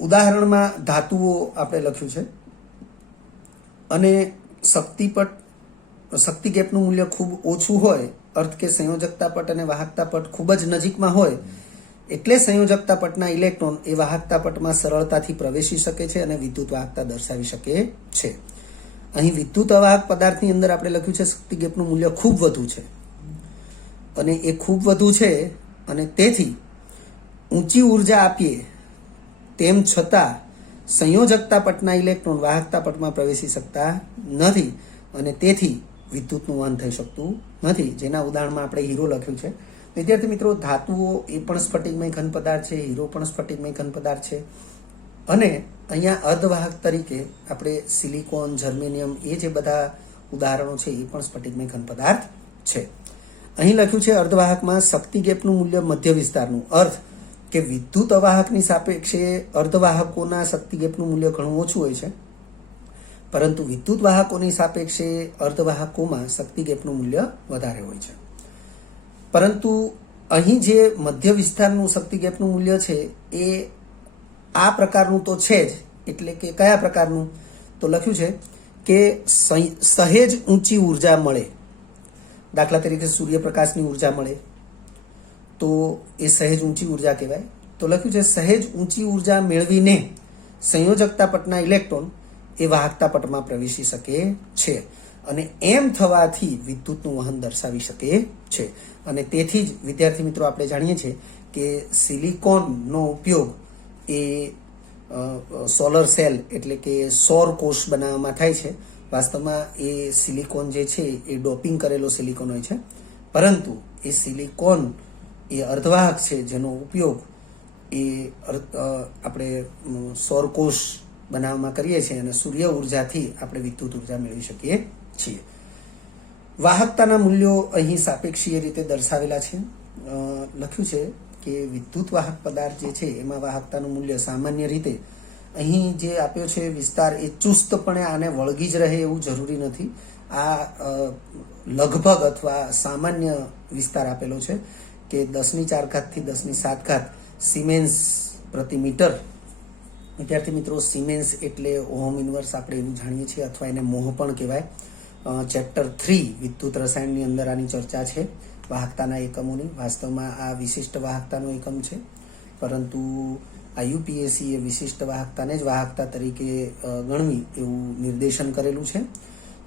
ઉદાહરણમાં ધાતુઓ આપણે લખ્યું છે અને શક્તિ ગેપનું મૂલ્ય ખૂબ ઓછું હોય, અર્થ કે સંયોજકતા પટ અને વાહકતા પટ ખૂબ જ નજીકમાં હોય એટલે સંયોજકતા પટના ઇલેક્ટ્રોન એ વાહકતા પટમાં સરળતાથી પ્રવેશી શકે છે અને વિદ્યુત વાહકતા દર્શાવી શકે છે. અહીં વિદ્યુત અવાહક પદાર્થની અંદર આપણે લખ્યું છે શક્તિ ગેપનું મૂલ્ય ખૂબ વધુ છે અને એ ખૂબ વધુ છે અને તેથી ઊંચી ઉર્જા આપીએ તેમ છતાં સંયોજકતા પટના ઇલેક્ટ્રોન વાહકતા પટમાં પ્રવેશી શકતા નથી અને તેથી વિદ્યુતનું વહન થઈ શકતું નથી. જેના ઉદાહરણમાં આપણે હીરો લખ્યું છે. વિદ્યાર્થી મિત્રો, ધાતુઓ એ પણ સ્ફટિકમય ઘન પદાર્થ છે, હીરો પણ સ્ફટિકમય ઘન પદાર્થ છે અને અહીંયા અર્ધવાહક તરીકે આપણે સિલિકોન, જર્મેનિયમ એ જે બધા ઉદાહરણો છે એ પણ સ્ફટિકમય ઘન પદાર્થ છે. અહીં લખ્યું છે અર્ધવાહકમાં શક્તિ ગેપનું મૂલ્ય મધ્ય વિસ્તારનું, અર્થ કે વિદ્યુત અવાહકની સાપેક્ષે અર્ધવાહકોના શક્તિ ગેપનું મૂલ્ય ઘણું ઓછું હોય છે, પરંતુ વિદ્યુત વાહકોની સાપેક્ષે અર્ધવાહકોમાં શક્તિ ગેપનું મૂલ્ય વધારે હોય છે. પરંતુ અહીં જે મધ્ય વિસ્તારનું શક્તિ ગેપનું મૂલ્ય છે એ આ પ્રકારનું તો છે જ. એટલે કે કયા પ્રકારનું? તો લખ્યું છે કે સહેજ ઊંચી ઉર્જા મળે. દાખલા તરીકે સૂર્યપ્રકાશની ઉર્જા મળે તો એ સહેજ ઊંચી ઉર્જા કહેવાય. તો લખ્યું છે સહેજ ઊંચી ઉર્જા મેળવીને સંયોજકતા પટના ઇલેક્ટ્રોન એ વાહકતા પટમાં પ્રવેશી શકે છે અને એમ થવાથી વિદ્યુતનું વહન દર્શાવી શકે છે. અને તેથી જ વિદ્યાર્થી મિત્રો આપણે જાણીએ છીએ કે સિલિકોનનો ઉપયોગ એ સોલર સેલ એટલે કે સૌર કોષ બનાવવામાં થાય છે. વાસ્તવમાં એ સિલિકોન જે છે એ ડોપિંગ કરેલો સિલિકોન હોય છે, પરંતુ એ સિલિકોન એ અર્ધવાહક છે જેનો ઉપયોગ એ આપણે સૌર કોષ બનાવવામાં કરીએ છીએ અને સૂર્ય ઉર્જાથી આપણે વિદ્યુત ઉર્જા મેળવી શકીએ છીએ. વાહકતાના મૂલ્યો અહીં સાપેક્ષીય રીતે દર્શાવેલા છે. લખ્યું છે કે વિદ્યુત વાહક પદાર્થ જે છે એમાં વાહકતાનું મૂલ્ય સામાન્ય રીતે અહીં જે આપ્યો છે વિસ્તાર એ ચુસ્તપણે આને વળગી જ રહે એવું જરૂરી નથી. આ લગભગ અથવા સામાન્ય વિસ્તાર આપેલો છે કે 10⁴ થી 10⁷ સિમેન્સ પ્રતિ મીટર. વિદ્યાર્થી મિત્રો, સિમેન્સ એટલે ઓહમ ઇન્વર્સ આપણે એવું જાણીએ છીએ અથવા એને મોહ પણ કહેવાય. ચેપ્ટર 3 વિદ્યુત રસાયણની અંદર આની ચર્ચા છે વાહકતાના એકમોની. વાસ્તવમાં આ વિશિષ્ટ વાહકતાનો એકમ છે, પરંતુ IUPAC એ વિશિષ્ટ વાહકતાને જ વાહકતા તરીકે ગણવી એવું નિર્દેશન કરેલું છે.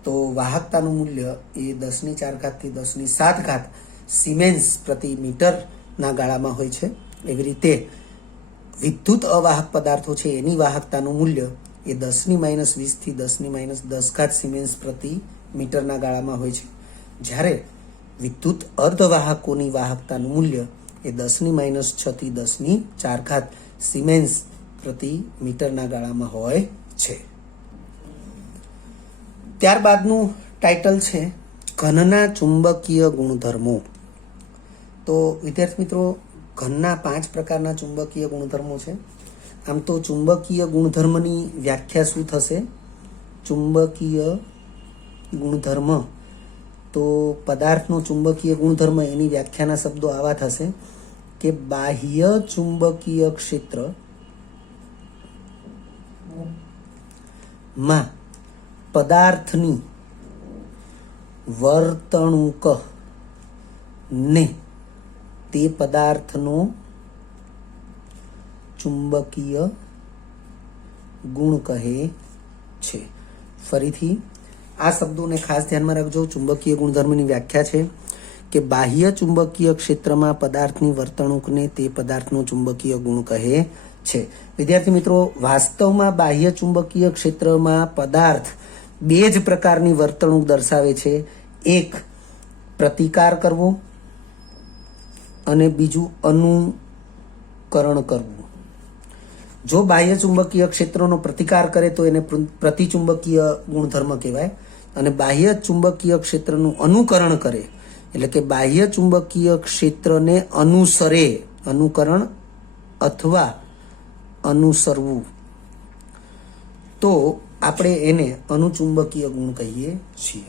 તો વાહકતાનું મૂલ્ય એ 10⁴ થી 10⁷ સિમેન્સ પ્રતિ મીટરના ગાળામાં હોય છે. એવી રીતે વિદ્યુત અવાહક પદાર્થો છે એની વાહકતાનું મૂલ્ય એ 10⁻20 થી 10⁻10 સિમેન્સ પ્રતિ મીટરના ગાળામાં હોય છે, જ્યારે વિદ્યુત અર્ધવાહકોની વાહકતાનું મૂલ્ય એ 10⁻6 થી 10⁴ સિમેન્સ પ્રતિ મીટરના ગાળામાં હોય છે. ત્યારબાદનું ટાઇટલ છે ઘનના ચુંબકીય ગુણધર્મો. તો વિદ્યાર્થી મિત્રો, ઘનના 5 પ્રકારના ચુંબકીય ગુણધર્મો છે. આમ તો ચુંબકીય ગુણધર્મની વ્યાખ્યા શું થશે? ચુંબકીય ગુણધર્મ, તો પદાર્થનો ચુંબકીય ગુણધર્મ એની વ્યાખ્યાના શબ્દો આવા થશે કે બાહ્ય ચુંબકીય ક્ષેત્ર માં પદાર્થની વર્તણૂક ને તે પદાર્થનો ચુંબકીય ગુણ કહે છે. ફરીથી આ શબ્દોને ખાસ ધ્યાનમાં રાખજો. ચુંબકીય ગુણધર્મની વ્યાખ્યા છે કે બાહ્ય ચુંબકીય ક્ષેત્રમાં પદાર્થની વર્તણૂકને તે પદાર્થનો ચુંબકીય ગુણ કહે છે. વિદ્યાર્થી મિત્રો, વાસ્તવમાં બાહ્ય ચુંબકીય ક્ષેત્રમાં પદાર્થ 2 જ પ્રકારની વર્તણૂક દર્શાવે છે. એક પ્રતિકાર કરવો અને બીજું અનુકરણ કરવું. જો બાહ્ય ચુંબકીય ક્ષેત્રનો પ્રતિકાર કરે તો એને પ્રતિચુંબકીય ગુણધર્મ કહેવાય, અને બાહ્ય ચુંબકીય ક્ષેત્રનું અનુકરણ કરે એટલે કે બાહ્ય ચુંબકીય ક્ષેત્રને અનુસરે, અનુકરણ અથવા અનુસરવું, તો આપણે એને અનુચુંબકીય ગુણ કહીએ છીએ.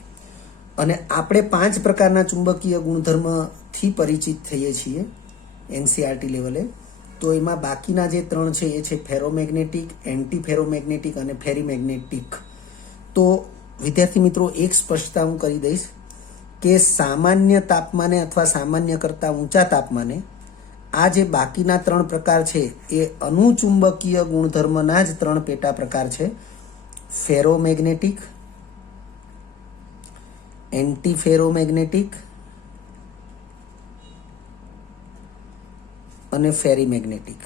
અને આપણે 5 પ્રકારના ચુંબકીય ગુણધર્મથી પરિચિત થઈએ છીએ એનસીઆરટી લેવલે. તો એમાં બાકીના જે 3 છે એ છે ફેરોમેગ્નેટિક, એન્ટી ફેરોમેગ્નેટિક અને ફેરીમેગ્નેટિક. તો વિદ્યાર્થી મિત્રો, એક સ્પષ્ટતા હું કરી દઈશ કે સામાન્ય તાપમાને અથવા સામાન્ય કરતાં ઊંચા તાપમાને આ જે બાકીના 3 પ્રકાર છે એ અનુચુંબકીય ગુણધર્મના જ 3 પેટા પ્રકાર છે: ફેરોમેગ્નેટિક, એન્ટી ફેરોમેગ્નેટિક અને ફેરીમેગ્નેટિક,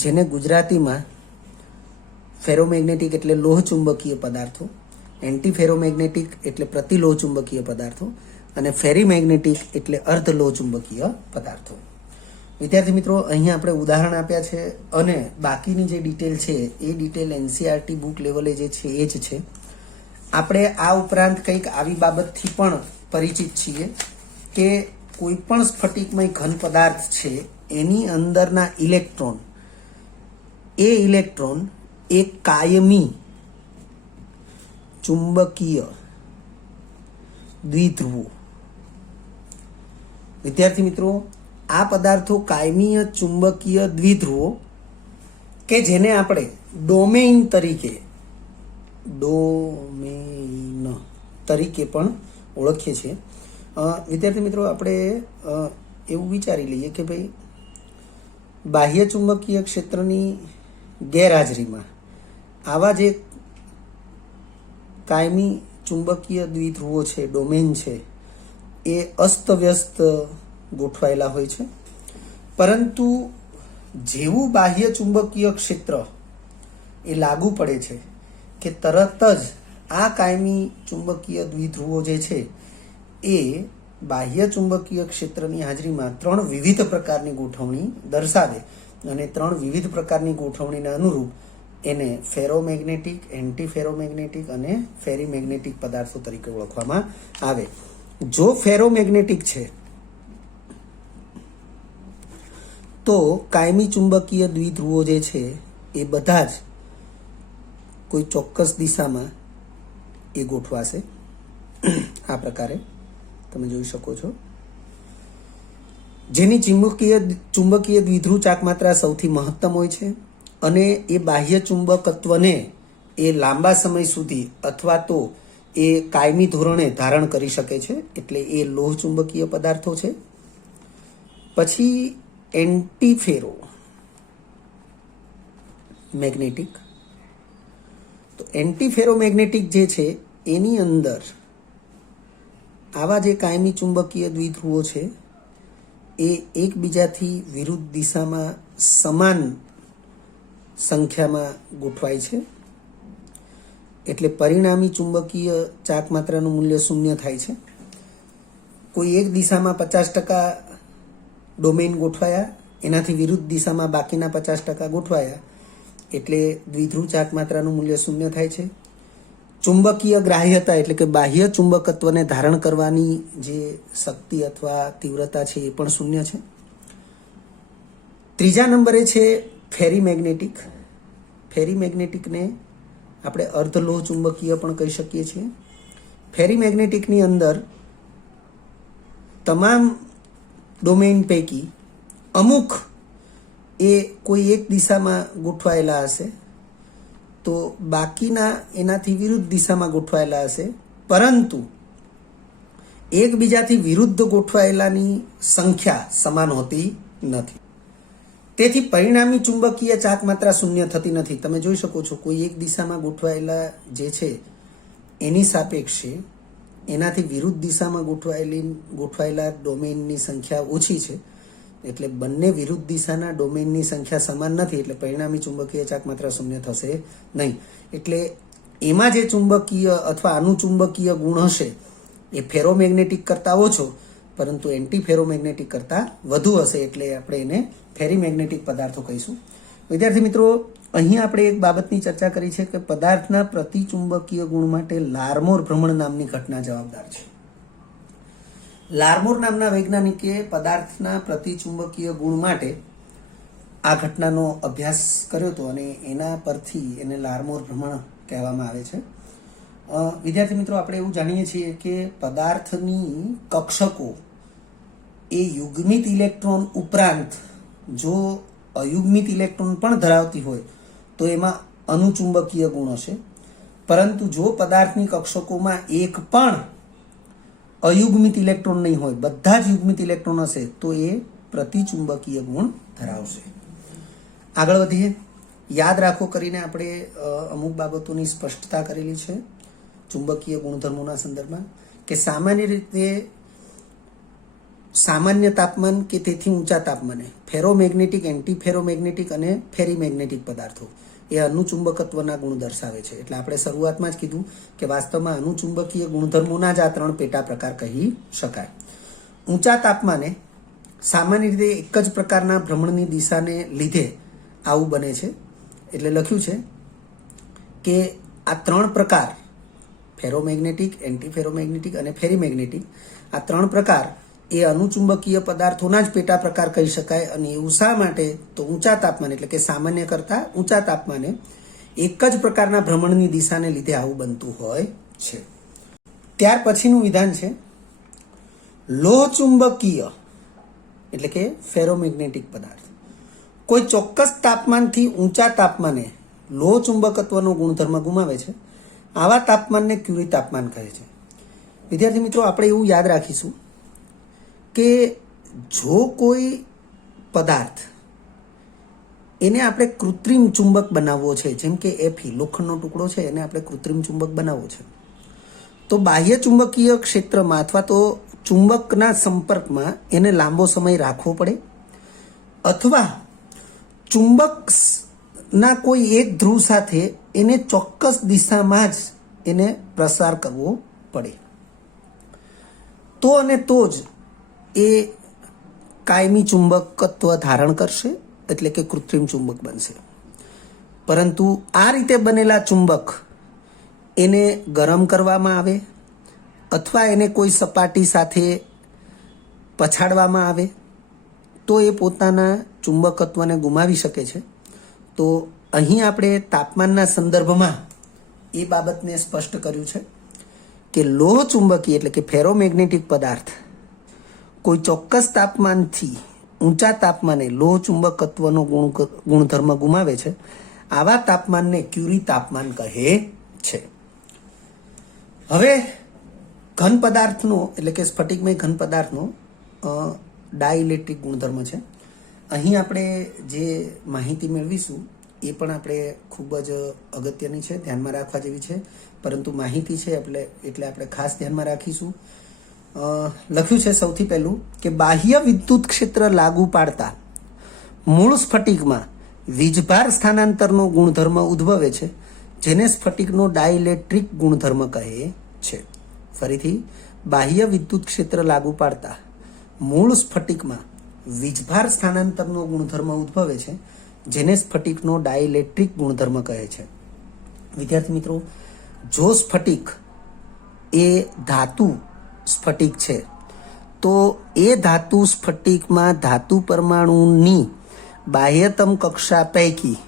જેને ગુજરાતીમાં ફેરોમેગ્નેટિક એટલે લોહ ચુંબકીય પદાર્થો, એન્ટી ફેરોમેગ્નેટિક એટલે પ્રતિલોહ ચુંબકીય પદાર્થો અને ફેરીમેગ્નેટિક એટલે અર્ધ લોહ ચુંબકીય પદાર્થો. વિદ્યાર્થી મિત્રો, અહીં આપણે ઉદાહરણ આપ્યા છે અને બાકીની જે ડિટેલ છે એ ડિટેલ એનસીઆરટી બુક લેવલે જે છે એ જ છે. આપણે આ ઉપરાંત કંઈક આવી બાબતથી પણ પરિચિત છીએ કે કોઈ પણ સ્ફટિકમય ઘન પદાર્થ છે એની અંદરના ઇલેક્ટ્રોન એ કાયમી ચુંબકીય દ્વિધ્રુવો. વિદ્યાર્થી મિત્રો, આ પદાર્થો કાયમીય ચુંબકીય દ્વિધ્રુવો કે જેને આપણે ડોમેઇન તરીકે પણ ઓળખીએ છીએ. વિદ્યાર્થી મિત્રો, આપણે એવું વિચારી લઈએ કે ભાઈ બાહ્ય ચુંબકીય ક્ષેત્રની ગેરહાજરીમાં આવા જે કાયમી ચુંબકીય દ્વિધ્રુવો છે, ડોમેન છે, એ અસ્તવ્યસ્ત ગોઠવાયેલા હોય છે. પરંતુ જેવું બાહ્ય ચુંબકીય ક્ષેત્ર એ લાગુ પડે છે કે તરત જ આ કાયમી ચુંબકીય દ્વિધ્રુવો જે છે એ બાહ્ય ચુંબકીય ક્ષેત્રની હાજરીમાં 3 વિવિધ પ્રકારની ગોઠવણી દર્શાવે અને 3 વિવિધ પ્રકારની ગોઠવણીના અનુરૂપ એને ફેરોમેગ્નેટિક, એન્ટી ફેરોમેગ્નેટિક અને ફેરીમેગ્નેટિક પદાર્થો તરીકે ઓળખવામાં આવે. જો ફેરોમેગ્નેટિક છે તો કાયમી ચુંબકીય દ્વિધ્રુવો જે છે એ બધા જ કોઈ ચોક્કસ દિશામાં એ ગોઠવાશે. આ પ્રકારે તમે જોઈ શકો છો, જેની ચુંબકીય દ્વિધ્રુવ ચાકમાત્રા સૌથી મહત્તમ હોય છે અને એ બાહ્ય ચુંબકત્વને એ લાંબા સમય સુધી અથવા તો એ કાયમી ધોરણે ધારણ કરી શકે છે, એટલે એ લોહ ચુંબકીય પદાર્થો છે. પછી એન્ટી ફેરો મેગ્નેટિક. તો એન્ટી ફેરોમેગ્નેટિક જે છે એની અંદર આવા જે કાયમી ચુંબકીય દ્વિધ્રુવો છે એ એકબીજાથી વિરુદ્ધ દિશામાં સમાન સંખ્યામાં ગોઠવાય છે, એટલે પરિણામી ચુંબકીય ચાકમાત્રાનું મૂલ્ય 0 થાય છે. કોઈ એક દિશામાં 50% ડોમેઇન ગોઠવાયા, એનાથી વિરુદ્ધ દિશામાં બાકીના 50% ગોઠવાયા, એટલે દ્વિધ્રુવ ચાકમાત્રાનું મૂલ્ય 0 થાય છે. ચુંબકીય ગ્રાહ્યતા એટલે કે બાહ્ય ચુંબકત્વને ધારણ કરવાની જે શક્તિ અથવા તીવ્રતા છે એ પણ 0 છે. ત્રીજા નંબરે છે ફેરીમેગ્નેટિક. ફેરીમેગ્નેટિકને આપણે અર્ધલોહ ચુંબકીય પણ કહી શકીએ છીએ. ફેરીમેગ્નેટિકની અંદર તમામ ડોમેઇન પૈકી અમુક એ કોઈ એક દિશામાં ગોઠવાયેલા હશે, તો બાકીના એનાથી વિરુદ્ધ દિશામાં ગોઠવાયેલા હશે, પરંતુ એકબીજાથી વિરુદ્ધ ગોઠવાયેલાની સંખ્યા સમાન હોતી નથી. તેથી પરિણામી ચુંબકીય ચાકમાત્રા 0 થતી નથી. તમે જોઈ શકો છો, કોઈ એક દિશામાં ગોઠવાયેલા જે છે એની સાપેક્ષે એનાથી વિરુદ્ધ દિશામાં ગોઠવાયેલા ડોમેઇનની સંખ્યા ઓછી છે, એટલે બંને વિરુદ્ધ દિશાના ડોમેઇનની સંખ્યા સમાન નથી, એટલે પરિણામી ચુંબકીય ચાકમાત્રા 0 થશે નહીં. એટલે એમાં જે ચુંબકીય અથવા અનુચુંબકીય ગુણ હશે એ ફેરોમેગ્નેટિક કરતાં ઓછો, પરંતુ એન્ટી ફેરોમેગ્નેટિક કરતાં વધુ હશે, એટલે આપણે એને ફેરીમેગ્નેટિક પદાર્થો કહીશું. વિદ્યાર્થી મિત્રો, અહીં આપણે એક બાબતની ચર્ચા કરી છે કે પદાર્થના પ્રતિચુંબકીય ગુણ માટે લારમોર ભ્રમણ નામની ઘટના જવાબદાર છે. લારમોર નામના વૈજ્ઞાનિકે પદાર્થના પ્રતિચુંબકીય ગુણ માટે આ ઘટનાનો અભ્યાસ કર્યો હતો અને એના પરથી એને લારમોર ભ્રમણ કહેવામાં આવે છે. વિદ્યાર્થી મિત્રો, આપણે એવું જાણીએ છીએ કે પદાર્થની કક્ષકો એ યુગ્મિત ઇલેક્ટ્રોન ઉપરાંત જો અયુગ્મિત ઇલેક્ટ્રોન પણ ધરાવતી હોય તો એમાં અનુચુંબકીય ગુણ હશે, પરંતુ જો પદાર્થની કક્ષકોમાં એક પણ અયુગ્મિત ઇલેક્ટ્રોન નહીં હોય, બધા જ યુગ્મિત ઇલેક્ટ્રોન હશે તો એ પ્રતિચુંબકીય ગુણ ધરાવશે. આગળ વધીએ. યાદ રાખો કરીને આપણે અમુક બાબતોની સ્પષ્ટતા કરેલી છે ચુંબકીય ગુણધર્મોના સંદર્ભમાં, કે સામાન્ય રીતે સામાન્ય તાપમાન કે તેથી ઊંચા તાપમાને ફેરોમેગ્નેટિક, એન્ટીફેરોમેગ્નેટિક અને ફેરીમેગ્નેટિક પદાર્થો એ અનુચુંબકત્વના ગુણ દર્શાવે છે. એટલે આપણે શરૂઆતમાં જ કીધું કે વાસ્તવમાં અનુચુંબકીય ગુણધર્મોના જ આ 3 પેટા પ્રકાર કહી શકાય. ઊંચા તાપમાને સામાન્ય રીતે એક જ પ્રકારના ભ્રમણની દિશાને લીધે આવું બને છે. એટલે લખ્યું છે કે આ 3 પ્રકાર ફેરોમેગ્નેટિક, એન્ટીફેરોમેગ્નેટિક અને ફેરીમેગ્નેટિક, આ 3 પ્રકાર એ અનુચુંબકીય પદાર્થોના જ પેટા પ્રકાર કહી શકાય. અને એવું શા માટે? તો ઊંચા તાપમાને, એટલે કે સામાન્ય કરતાં ઊંચા તાપમાને એક જ પ્રકારના ભ્રમણની દિશાને લીધે આવું બનતું હોય છે. ત્યાર પછીનું વિધાન છે લોહચુંબકીય, એટલે કે ફેરોમેગ્નેટિક પદાર્થ કોઈ ચોક્કસ તાપમાનથી ઊંચા તાપમાને લોહ ચુંબકત્વનો ગુણધર્મ ગુમાવે છે. આવા તાપમાનને ક્યુરી તાપમાન કહે છે. વિદ્યાર્થી મિત્રો, આપણે એવું યાદ રાખીશું કે જો કોઈ પદાર્થ એને આપણે કૃત્રિમ ચુંબક બનાવવો છે, જેમ કે એફી લોખંડનો ટુકડો છે, એને આપણે કૃત્રિમ ચુંબક બનાવવો છે, તો બાહ્ય ચુંબકીય ક્ષેત્રમાં અથવા તો ચુંબકના સંપર્કમાં એને લાંબો સમય રાખવો પડે, અથવા ચુંબકના કોઈ એક ધ્રુવ સાથે એને ચોક્કસ દિશામાં જ એને પ્રસાર કરવો પડે. તો અને તો જ એ કાયમી ચુંબકત્વ ધારણ કરશે, એટલે કે કૃત્રિમ ચુંબક બનશે. પરંતુ આ રીતે બનેલા ચુંબક એને ગરમ કરવામાં આવે અથવા એને કોઈ સપાટી સાથે પછાડવામાં આવે તો એ પોતાના ચુંબકત્વને ગુમાવી શકે છે. તો અહીં આપણે તાપમાનના સંદર્ભમાં એ બાબતને સ્પષ્ટ કર્યું છે કે લોહ ચુંબકીય, એટલે કે ફેરોમેગ્નેટિક પદાર્થ કોઈ ચોક્કસ તાપમાનથી ઊંચા તાપમાને લોહ ચુંબકત્વનો ગુણધર્મ ગુમાવે છે. આવા તાપમાનને ક્યુરી તાપમાન કહે છે. હવે ઘન પદાર્થનો, એટલે કે સ્ફટિકમય ઘન પદાર્થનો ડાઇલેક્ટ્રિક ગુણધર્મ છે. અહીં આપણે જે માહિતી મેળવીશું એ પણ આપણે ખૂબ જ અગત્યની છે, ધ્યાનમાં રાખવા જેવી છે, પરંતુ માહિતી છે એટલે આપણે ખાસ ધ્યાનમાં રાખીશું. લખ્યું છે સૌથી પહેલું કે બાહ્ય વિદ્યુત ક્ષેત્ર લાગુ પાડતા મૂળ સ્ફટિકમાં વીજભાર સ્થાનાંતરનો ગુણધર્મ ઉદ્ભવે છે, જેને સ્ફટિકનો ડાઇલેક્ટ્રિક ગુણધર્મ કહે છે. ફરીથી, બાહ્ય વિદ્યુત ક્ષેત્ર લાગુ પાડતા મૂળ સ્ફટિકમાં વીજભાર સ્થાનાંતરનો ગુણધર્મ ઉદ્ભવે છે, જેને સ્ફટિકનો ડાઇલેક્ટ્રિક ગુણધર્મ કહે છે. વિદ્યાર્થી મિત્રો, જો સ્ફટિક એ ધાતુ સ્ફટિક છે તો એ ધાતુ સ્ફટિકમાં ધાતુ પરમાણુની બાહ્યતમ કક્ષા પૈકી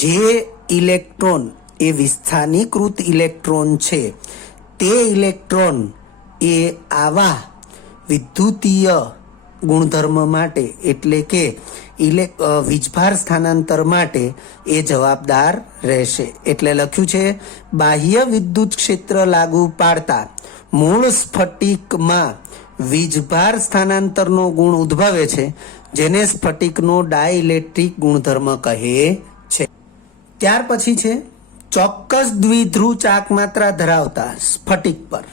જે ઇલેક્ટ્રોન એ વિસ્થાનીકૃત ઇલેક્ટ્રોન છે તે ઇલેક્ટ્રોન એ આવા વિદ્યુતીય ગુણધર્મ માટે, એટલે કે વીજભાર સ્થાનાંતર માટે એ જવાબદાર રહેશે. એટલે લખ્યું છે બાહ્ય વિદ્યુત ક્ષેત્ર લાગુ પાડતા મૂળ સ્ફટિકમાં વીજભાર સ્થાનાંતરનો ગુણ ઉદ્ભવે છે, જેને સ્ફટિકનો ડાઇલેક્ટ્રિક ગુણધર્મ કહે છે. ત્યાર પછી છે ચોક્કસ દ્વિધ્રુવ ચાકમાત્રા ધરાવતા સ્ફટિક પર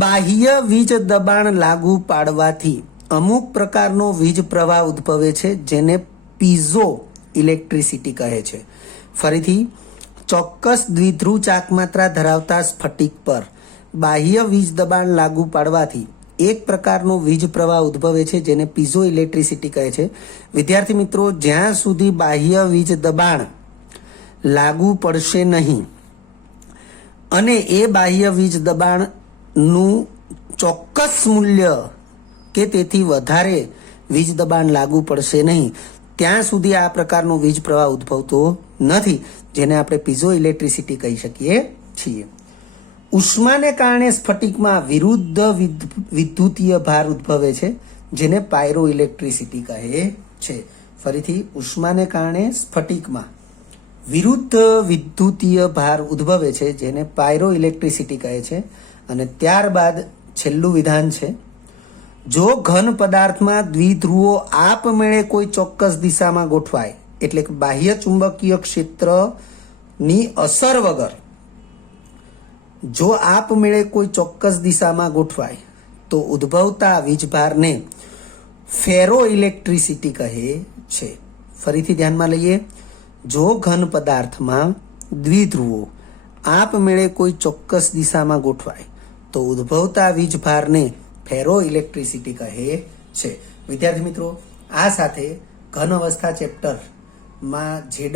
બાહ્ય વીજ દબાણ લાગુ પાડવાથી અમુક પ્રકારનો વીજ પ્રવાહ ઉદ્ભવે છે, જેને પીઝો ઇલેક્ટ્રિસિટી કહે છે. ફરીથી, ચોક્કસ દ્વિધ્રુવ ચાકમાત્રા ધરાવતા સ્ફટિક પર બાહ્ય વીજ દબાણ લાગુ પાડવાથી એક પ્રકારનો વીજ પ્રવાહ ઉદ્ભવે છે, જેને પીઝો ઇલેક્ટ્રિસિટી કહે છે. વિદ્યાર્થી મિત્રો, જ્યાં સુધી બાહ્ય વીજ દબાણ લાગુ પડશે નહીં અને એ બાહ્ય વીજ દબાણનું ચોક્કસ મૂલ્ય કે તેથી વધારે વીજ દબાણ લાગુ પડશે નહીં, ત્યાં સુધી આ પ્રકારનો વીજ પ્રવાહ ઉદ્ભવતો નથી, જેને આપણે પીઝો ઇલેક્ટ્રિસિટી કહી શકીએ છીએ. ઉષ્માને કારણે સ્ફટિકમાં વિરુદ્ધ વિદ્યુતીય ભાર ઉદ્ભવે છે, જેને પાયરો ઇલેક્ટ્રિસિટી કહે છે. ફરીથી, ઉષ્માને કારણે સ્ફટિકમાં વિરુદ્ધ વિદ્યુતીય ભાર ઉદ્ભવે છે, જેને પાયરો ઇલેક્ટ્રિસિટી કહે છે. અને ત્યારબાદ છેલ્લું વિધાન છે, જો ઘન પદાર્થમાં દ્વિધ્રુવો આપમેળે કોઈ ચોક્કસ દિશામાં ગોઠવાય, એટલે કે બાહ્ય ચુંબકીય ક્ષેત્રની અસર વગર જો આપમેળે કોઈ ચોક્કસ દિશામાં ગોઠવાય તો ઉદ્ભવતા વીજભારને ફેરો ઇલેક્ટ્રિસિટી કહે છે. ફરીથી ધ્યાનમાં લઈએ, જો ઘન પદાર્થમાં દ્વિધ્રુવો આપમેળે કોઈ ચોક્કસ દિશામાં ગોઠવાય તો ઉદ્ભવતા વીજભારને ફેરો ઇલેક્ટ્રિસિટી કહે છે. વિદ્યાર્થી મિત્રો, આ સાથે ઘન અવસ્થા ચેપ્ટરમાં JEE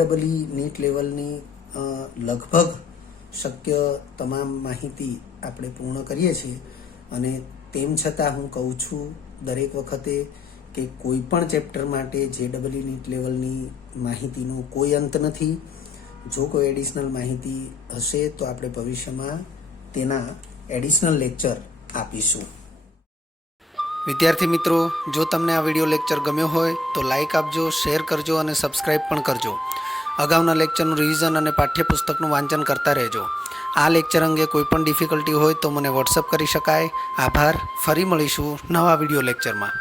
નીટ લેવલની લગભગ શક્ય તમામ માહિતી આપણે પૂર્ણ કરીએ છીએ. અને તેમ છતાં હું કહું છું દરેક વખતે કે કોઈ પણ ચેપ્ટર માટે JEE નીટ લેવલની માહિતીનો કોઈ અંત નથી. જો કોઈ એડિશનલ માહિતી હશે તો આપણે ભવિષ્યમાં તેના એડિશનલ લેક્ચર આપીશું. વિદ્યાર્થી મિત્રો, જો તમને આ વિડીયો લેક્ચર ગમ્યો હોય તો લાઇક આપજો, શેર કરજો અને સબસ્ક્રાઇબ પણ કરજો. અગાઉના લેક્ચરનું રિવિઝન અને પાઠ્યપુસ્તકનું વાંચન કરતા રહેજો. આ લેક્ચર અંગે કોઈ પણ ડિફિકલ્ટી હોય તો મને વોટ્સઅપ કરી શકાય. આભાર. ફરી મળીશું નવા વિડીયો લેક્ચરમાં.